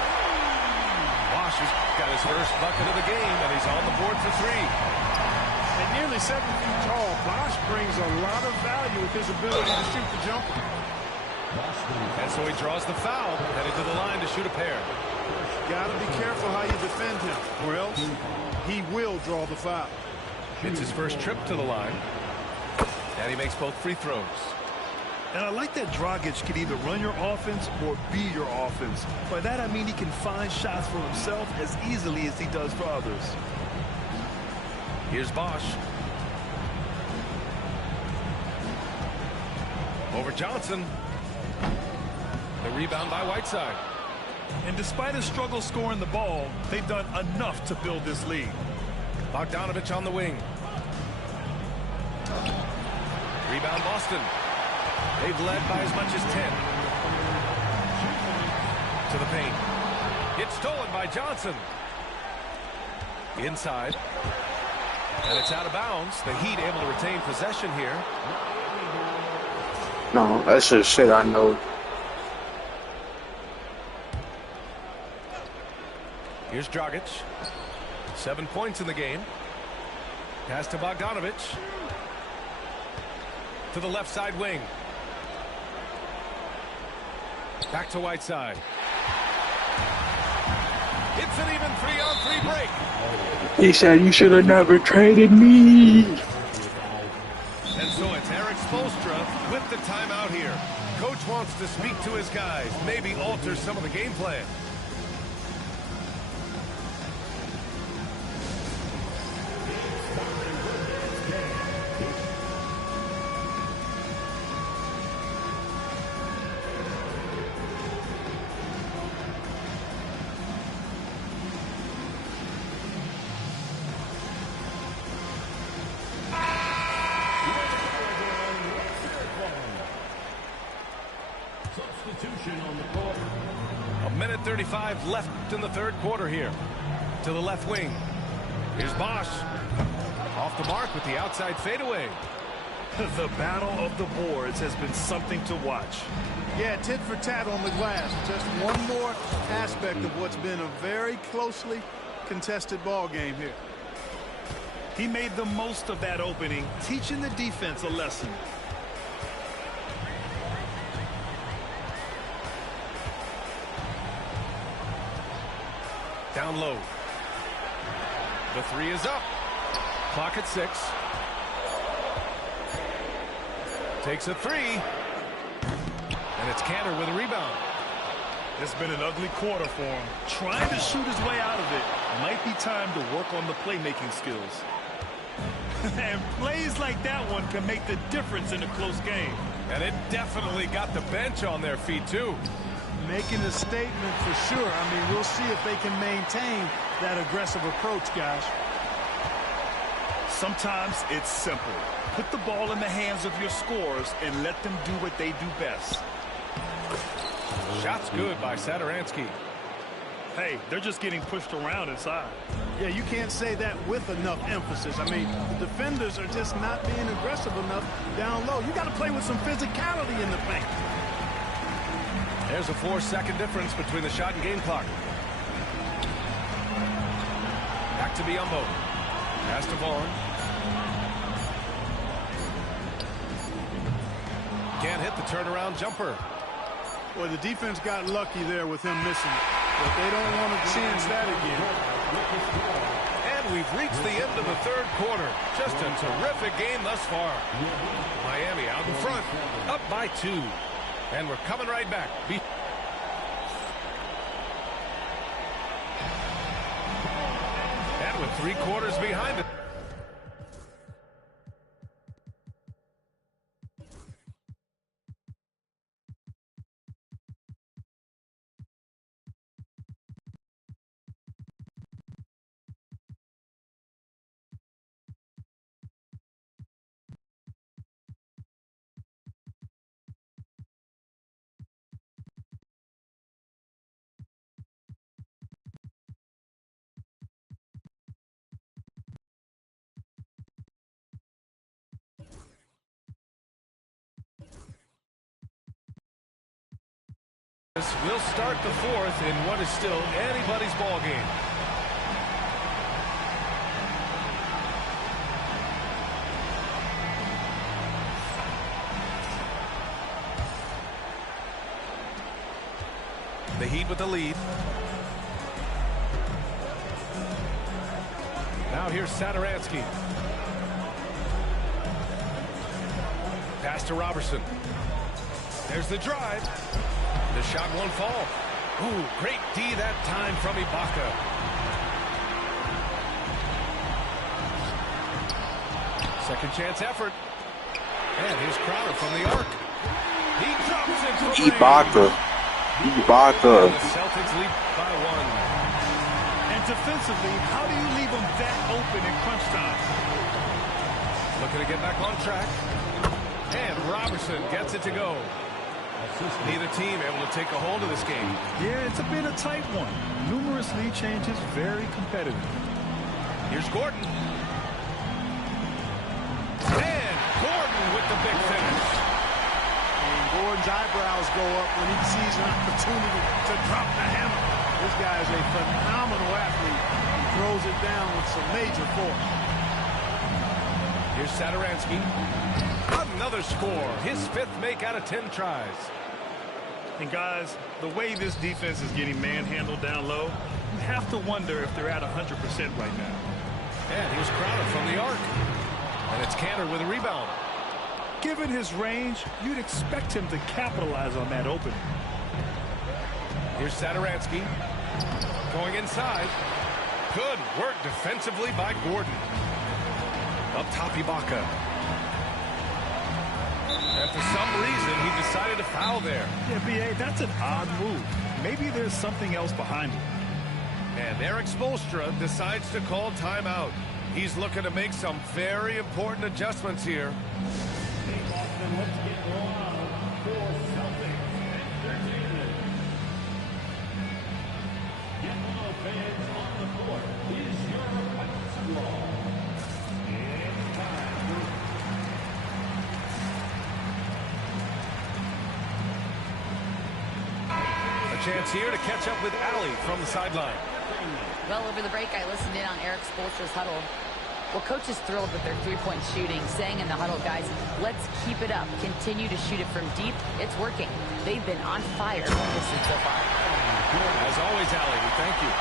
Bosh has got his first bucket of the game, and he's on the board for 3. At nearly 7 feet tall, Bosh brings a lot of value with his ability to shoot the jumper. And so he draws the foul, headed to the line to shoot a pair. Got to be careful how you defend him, or else he will draw the foul. It's his first trip to the line, and he makes both free throws. And I like that Dragic can either run your offense or be your offense. By that, I mean he can find shots for himself as easily as he does for others. Here's Bosh. Over Johnson. The rebound by Whiteside. And despite a struggle scoring the ball, they've done enough to build this lead. Bogdanovich on the wing. Rebound Boston. They've led by as much as 10. To the paint. It's stolen by Johnson. Inside. And it's out of bounds. The Heat able to retain possession here. No, that's just shit I know. Here's Dragic. 7 points in the game. Pass to Bogdanovic. To the left side wing. Back to Whiteside. It's an even 3-on-3 break. He said you should have never traded me. And so it's Eric Spoelstra with the timeout here. Coach wants to speak to his guys, maybe alter some of the game plan. A minute 35 left in the third quarter here. To the left wing. Here's Bosch. Off the mark with the outside fadeaway. The battle of the boards has been something to watch. Yeah, tit for tat on the glass. Just one more aspect of what's been a very closely contested ball game here. He made the most of that opening, teaching the defense a lesson. Down low. The three is up. Clock at 6. Takes a three. And it's Kanter with a rebound. It's been an ugly quarter for him. Trying to shoot his way out of it. Might be time to work on the playmaking skills. And plays like that one can make the difference in a close game. And it definitely got the bench on their feet, too. Making a statement for sure. I mean, we'll see if they can maintain that aggressive approach, guys. Sometimes it's simple. Put the ball in the hands of your scorers and let them do what they do best. Shot's good by Satoransky. Hey, they're just getting pushed around inside. Yeah, you can't say that with enough emphasis. I mean, the defenders are just not being aggressive enough down low. You got to play with some physicality in the paint. There's a 4-second difference between the shot and game clock. Back to Biyombo. Pass to Vaughn. Can't hit the turnaround jumper. Well, the defense got lucky there with him missing, but they don't want to chance that again. And we've reached the end of the third quarter. Just a terrific game thus far. Miami out in front, up by 2. And we're coming right back. And with 3 quarters behind it. We'll start the fourth in what is still anybody's ball game. The Heat with the lead. Now here's Satoransky. Pass to Robertson. There's the drive. The shot won't fall. Ooh, great D that time from Ibaka. Second chance effort. And here's Crowder from the arc. He drops it for Ibaka. Ibaka. The Celtics lead by 1. And defensively, how do you leave them that open in crunch time? Looking to get back on track. And Robertson gets it to go. Neither team able to take a hold of this game. Yeah, it's a bit a tight one. Numerous lead changes, very competitive. Here's Gordon. And Gordon with the big finish. And Gordon's eyebrows go up when he sees an opportunity to drop the hammer. This guy is a phenomenal athlete. He throws it down with some major force. Here's Satoransky. Another score. His 5th make out of 10 tries. And guys, the way this defense is getting manhandled down low, you have to wonder if they're at 100% right now. And here's Crowder from the arc. And it's Cantor with a rebound. Given his range, you'd expect him to capitalize on that opening. Here's Satoransky. Going inside. Good work defensively by Gordon. Up top, Ibaka. And for some reason, he decided to foul there. Yeah, B.A., that's an odd move. Maybe there's something else behind it. And Erik Spoelstra decides to call timeout. He's looking to make some very important adjustments here. Chance here to catch up with Allie from the sideline. Well, over the break, I listened in on Erik Spoelstra's huddle. Well, coach is thrilled with their three-point shooting, saying in the huddle, guys, let's keep it up. Continue to shoot it from deep. It's working. They've been on fire so far. As always, Allie, we thank you.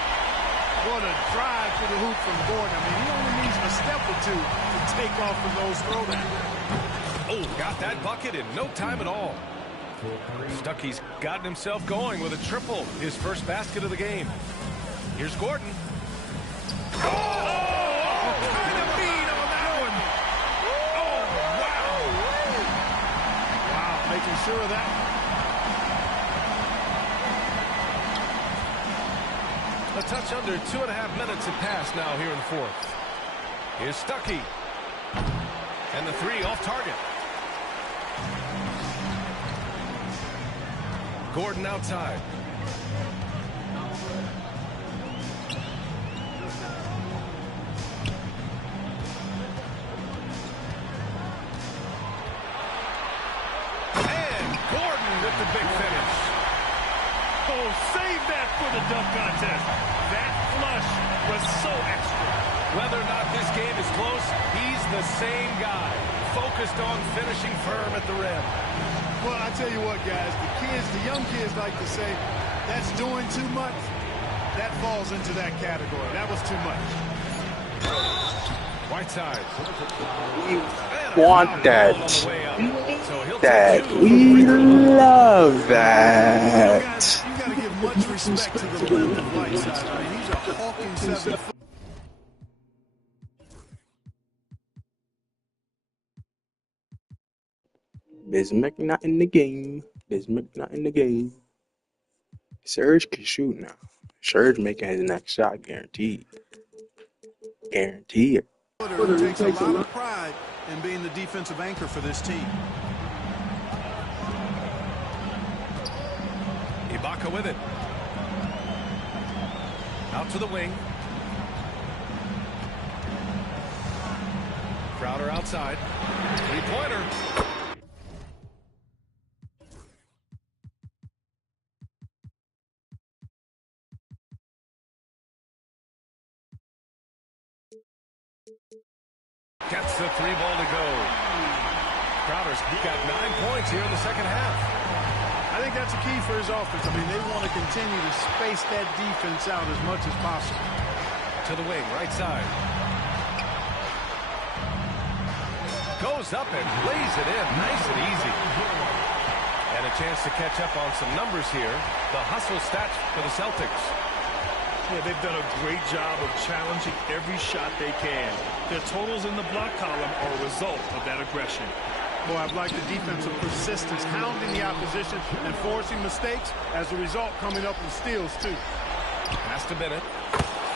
What a drive to the hoop from Gordon. I mean, he only needs a step or two to take off from those throwdowns. Oh, got that bucket in no time at all. Stuckey's gotten himself going with a triple, his first basket of the game. Here's Gordon. Oh, kind of beat on that one. Oh, wow. Wow, making sure of that. A touch under 2.5 minutes have passed now here in the 4th. Here's Stuckey. And the 3 off target. Gordon outside. And Gordon with the big finish. Oh, save that for the dunk contest. That flush was so extra. Whether or not this game is close, he's the same guy, focused on finishing firm at the rim. Well, I tell you what, guys, the young kids like to say, that's doing too much. That falls into that category. That was too much. Whiteside. We want that. We love that. You got to give much respect to the length of Whiteside. I mean, he's a hulking 7 foot. Bismack not in the game. Bismack not in the game. Serge can shoot now. Serge making his next shot guaranteed. Guaranteed. It takes a lot of pride in being the defensive anchor for this team. Ibaka with it. Out to the wing. Crowder outside. Three-pointer. Gets the 3-ball to go. Crowder's got 9 points here in the second half. I think that's a key for his offense. I mean, they want to continue to space that defense out as much as possible. To the wing, right side. Goes up and lays it in. Nice and easy. And a chance to catch up on some numbers here. The hustle stats for the Celtics. Yeah, they've done a great job of challenging every shot they can. Their totals in the block column are a result of that aggression. Boy, I've liked the defensive persistence, hounding the opposition and forcing mistakes. As a result, coming up with steals, too. Pass to Bennett.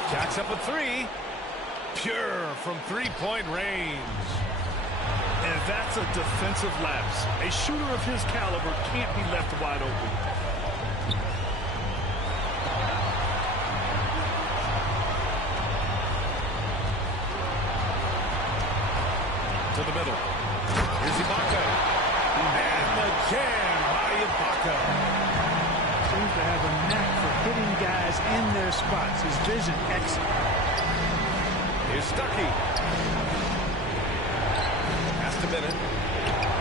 Jacks up a 3. Pure from 3-point range. And that's a defensive lapse. A shooter of his caliber can't be left wide open. To the middle. Here's Ibaka. And the jam by Ibaka. Seems to have a knack for hitting guys in their spots. His vision excellent. Here's Stuckey. Past a minute.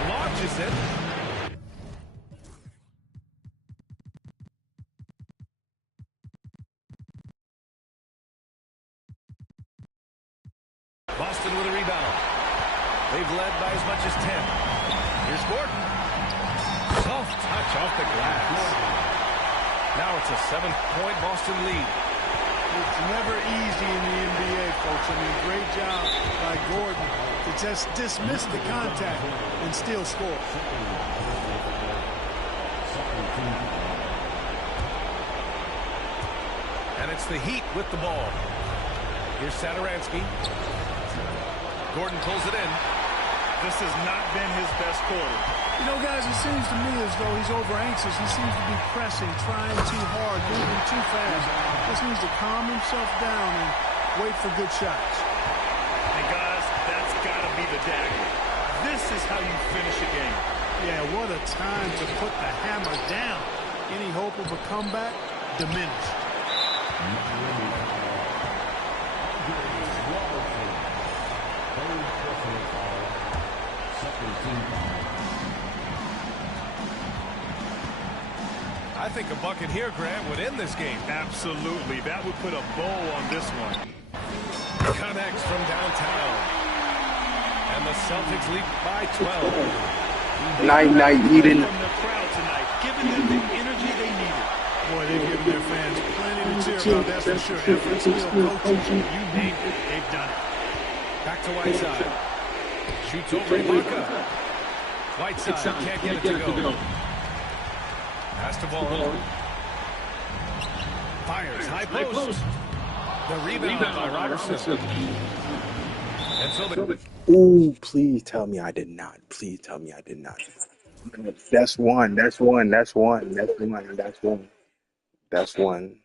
Launches it. Boston with a rebound. They've led by as much as 10. Here's Gordon. Soft touch off the glass. Now it's a 7-point Boston lead. It's never easy in the NBA, folks. I mean, great job by Gordon to just dismiss the contact and still score. And it's the Heat with the ball. Here's Satoransky. Gordon pulls it in. This has not been his best quarter. You know, guys, it seems to me as though he's over-anxious. He seems to be pressing, trying too hard, moving too fast. Just needs to calm himself down and wait for good shots. And, guys, that's got to be the dagger. This is how you finish a game. Yeah, what a time to put the hammer down. Any hope of a comeback diminished. I think a bucket here, Grant, would end this game. Absolutely. That would put a bow on this one. Connects from downtown. And the Celtics lead by 12. Night, Eden. From the crowd tonight, giving them the energy they needed. Boy, they've given their fans plenty to cheer about, that's for sure. Effort, skill, coaching, you name it, they've done it. Back to Whiteside. Shoots over Ibaka. Whiteside can't get it to go. Pass the ball. Fires high post. The rebound by Robertson. And so the... Ooh, please tell me I did not. Please tell me I did not. That's one. That's one. That's one. That's one. That's one. That's one.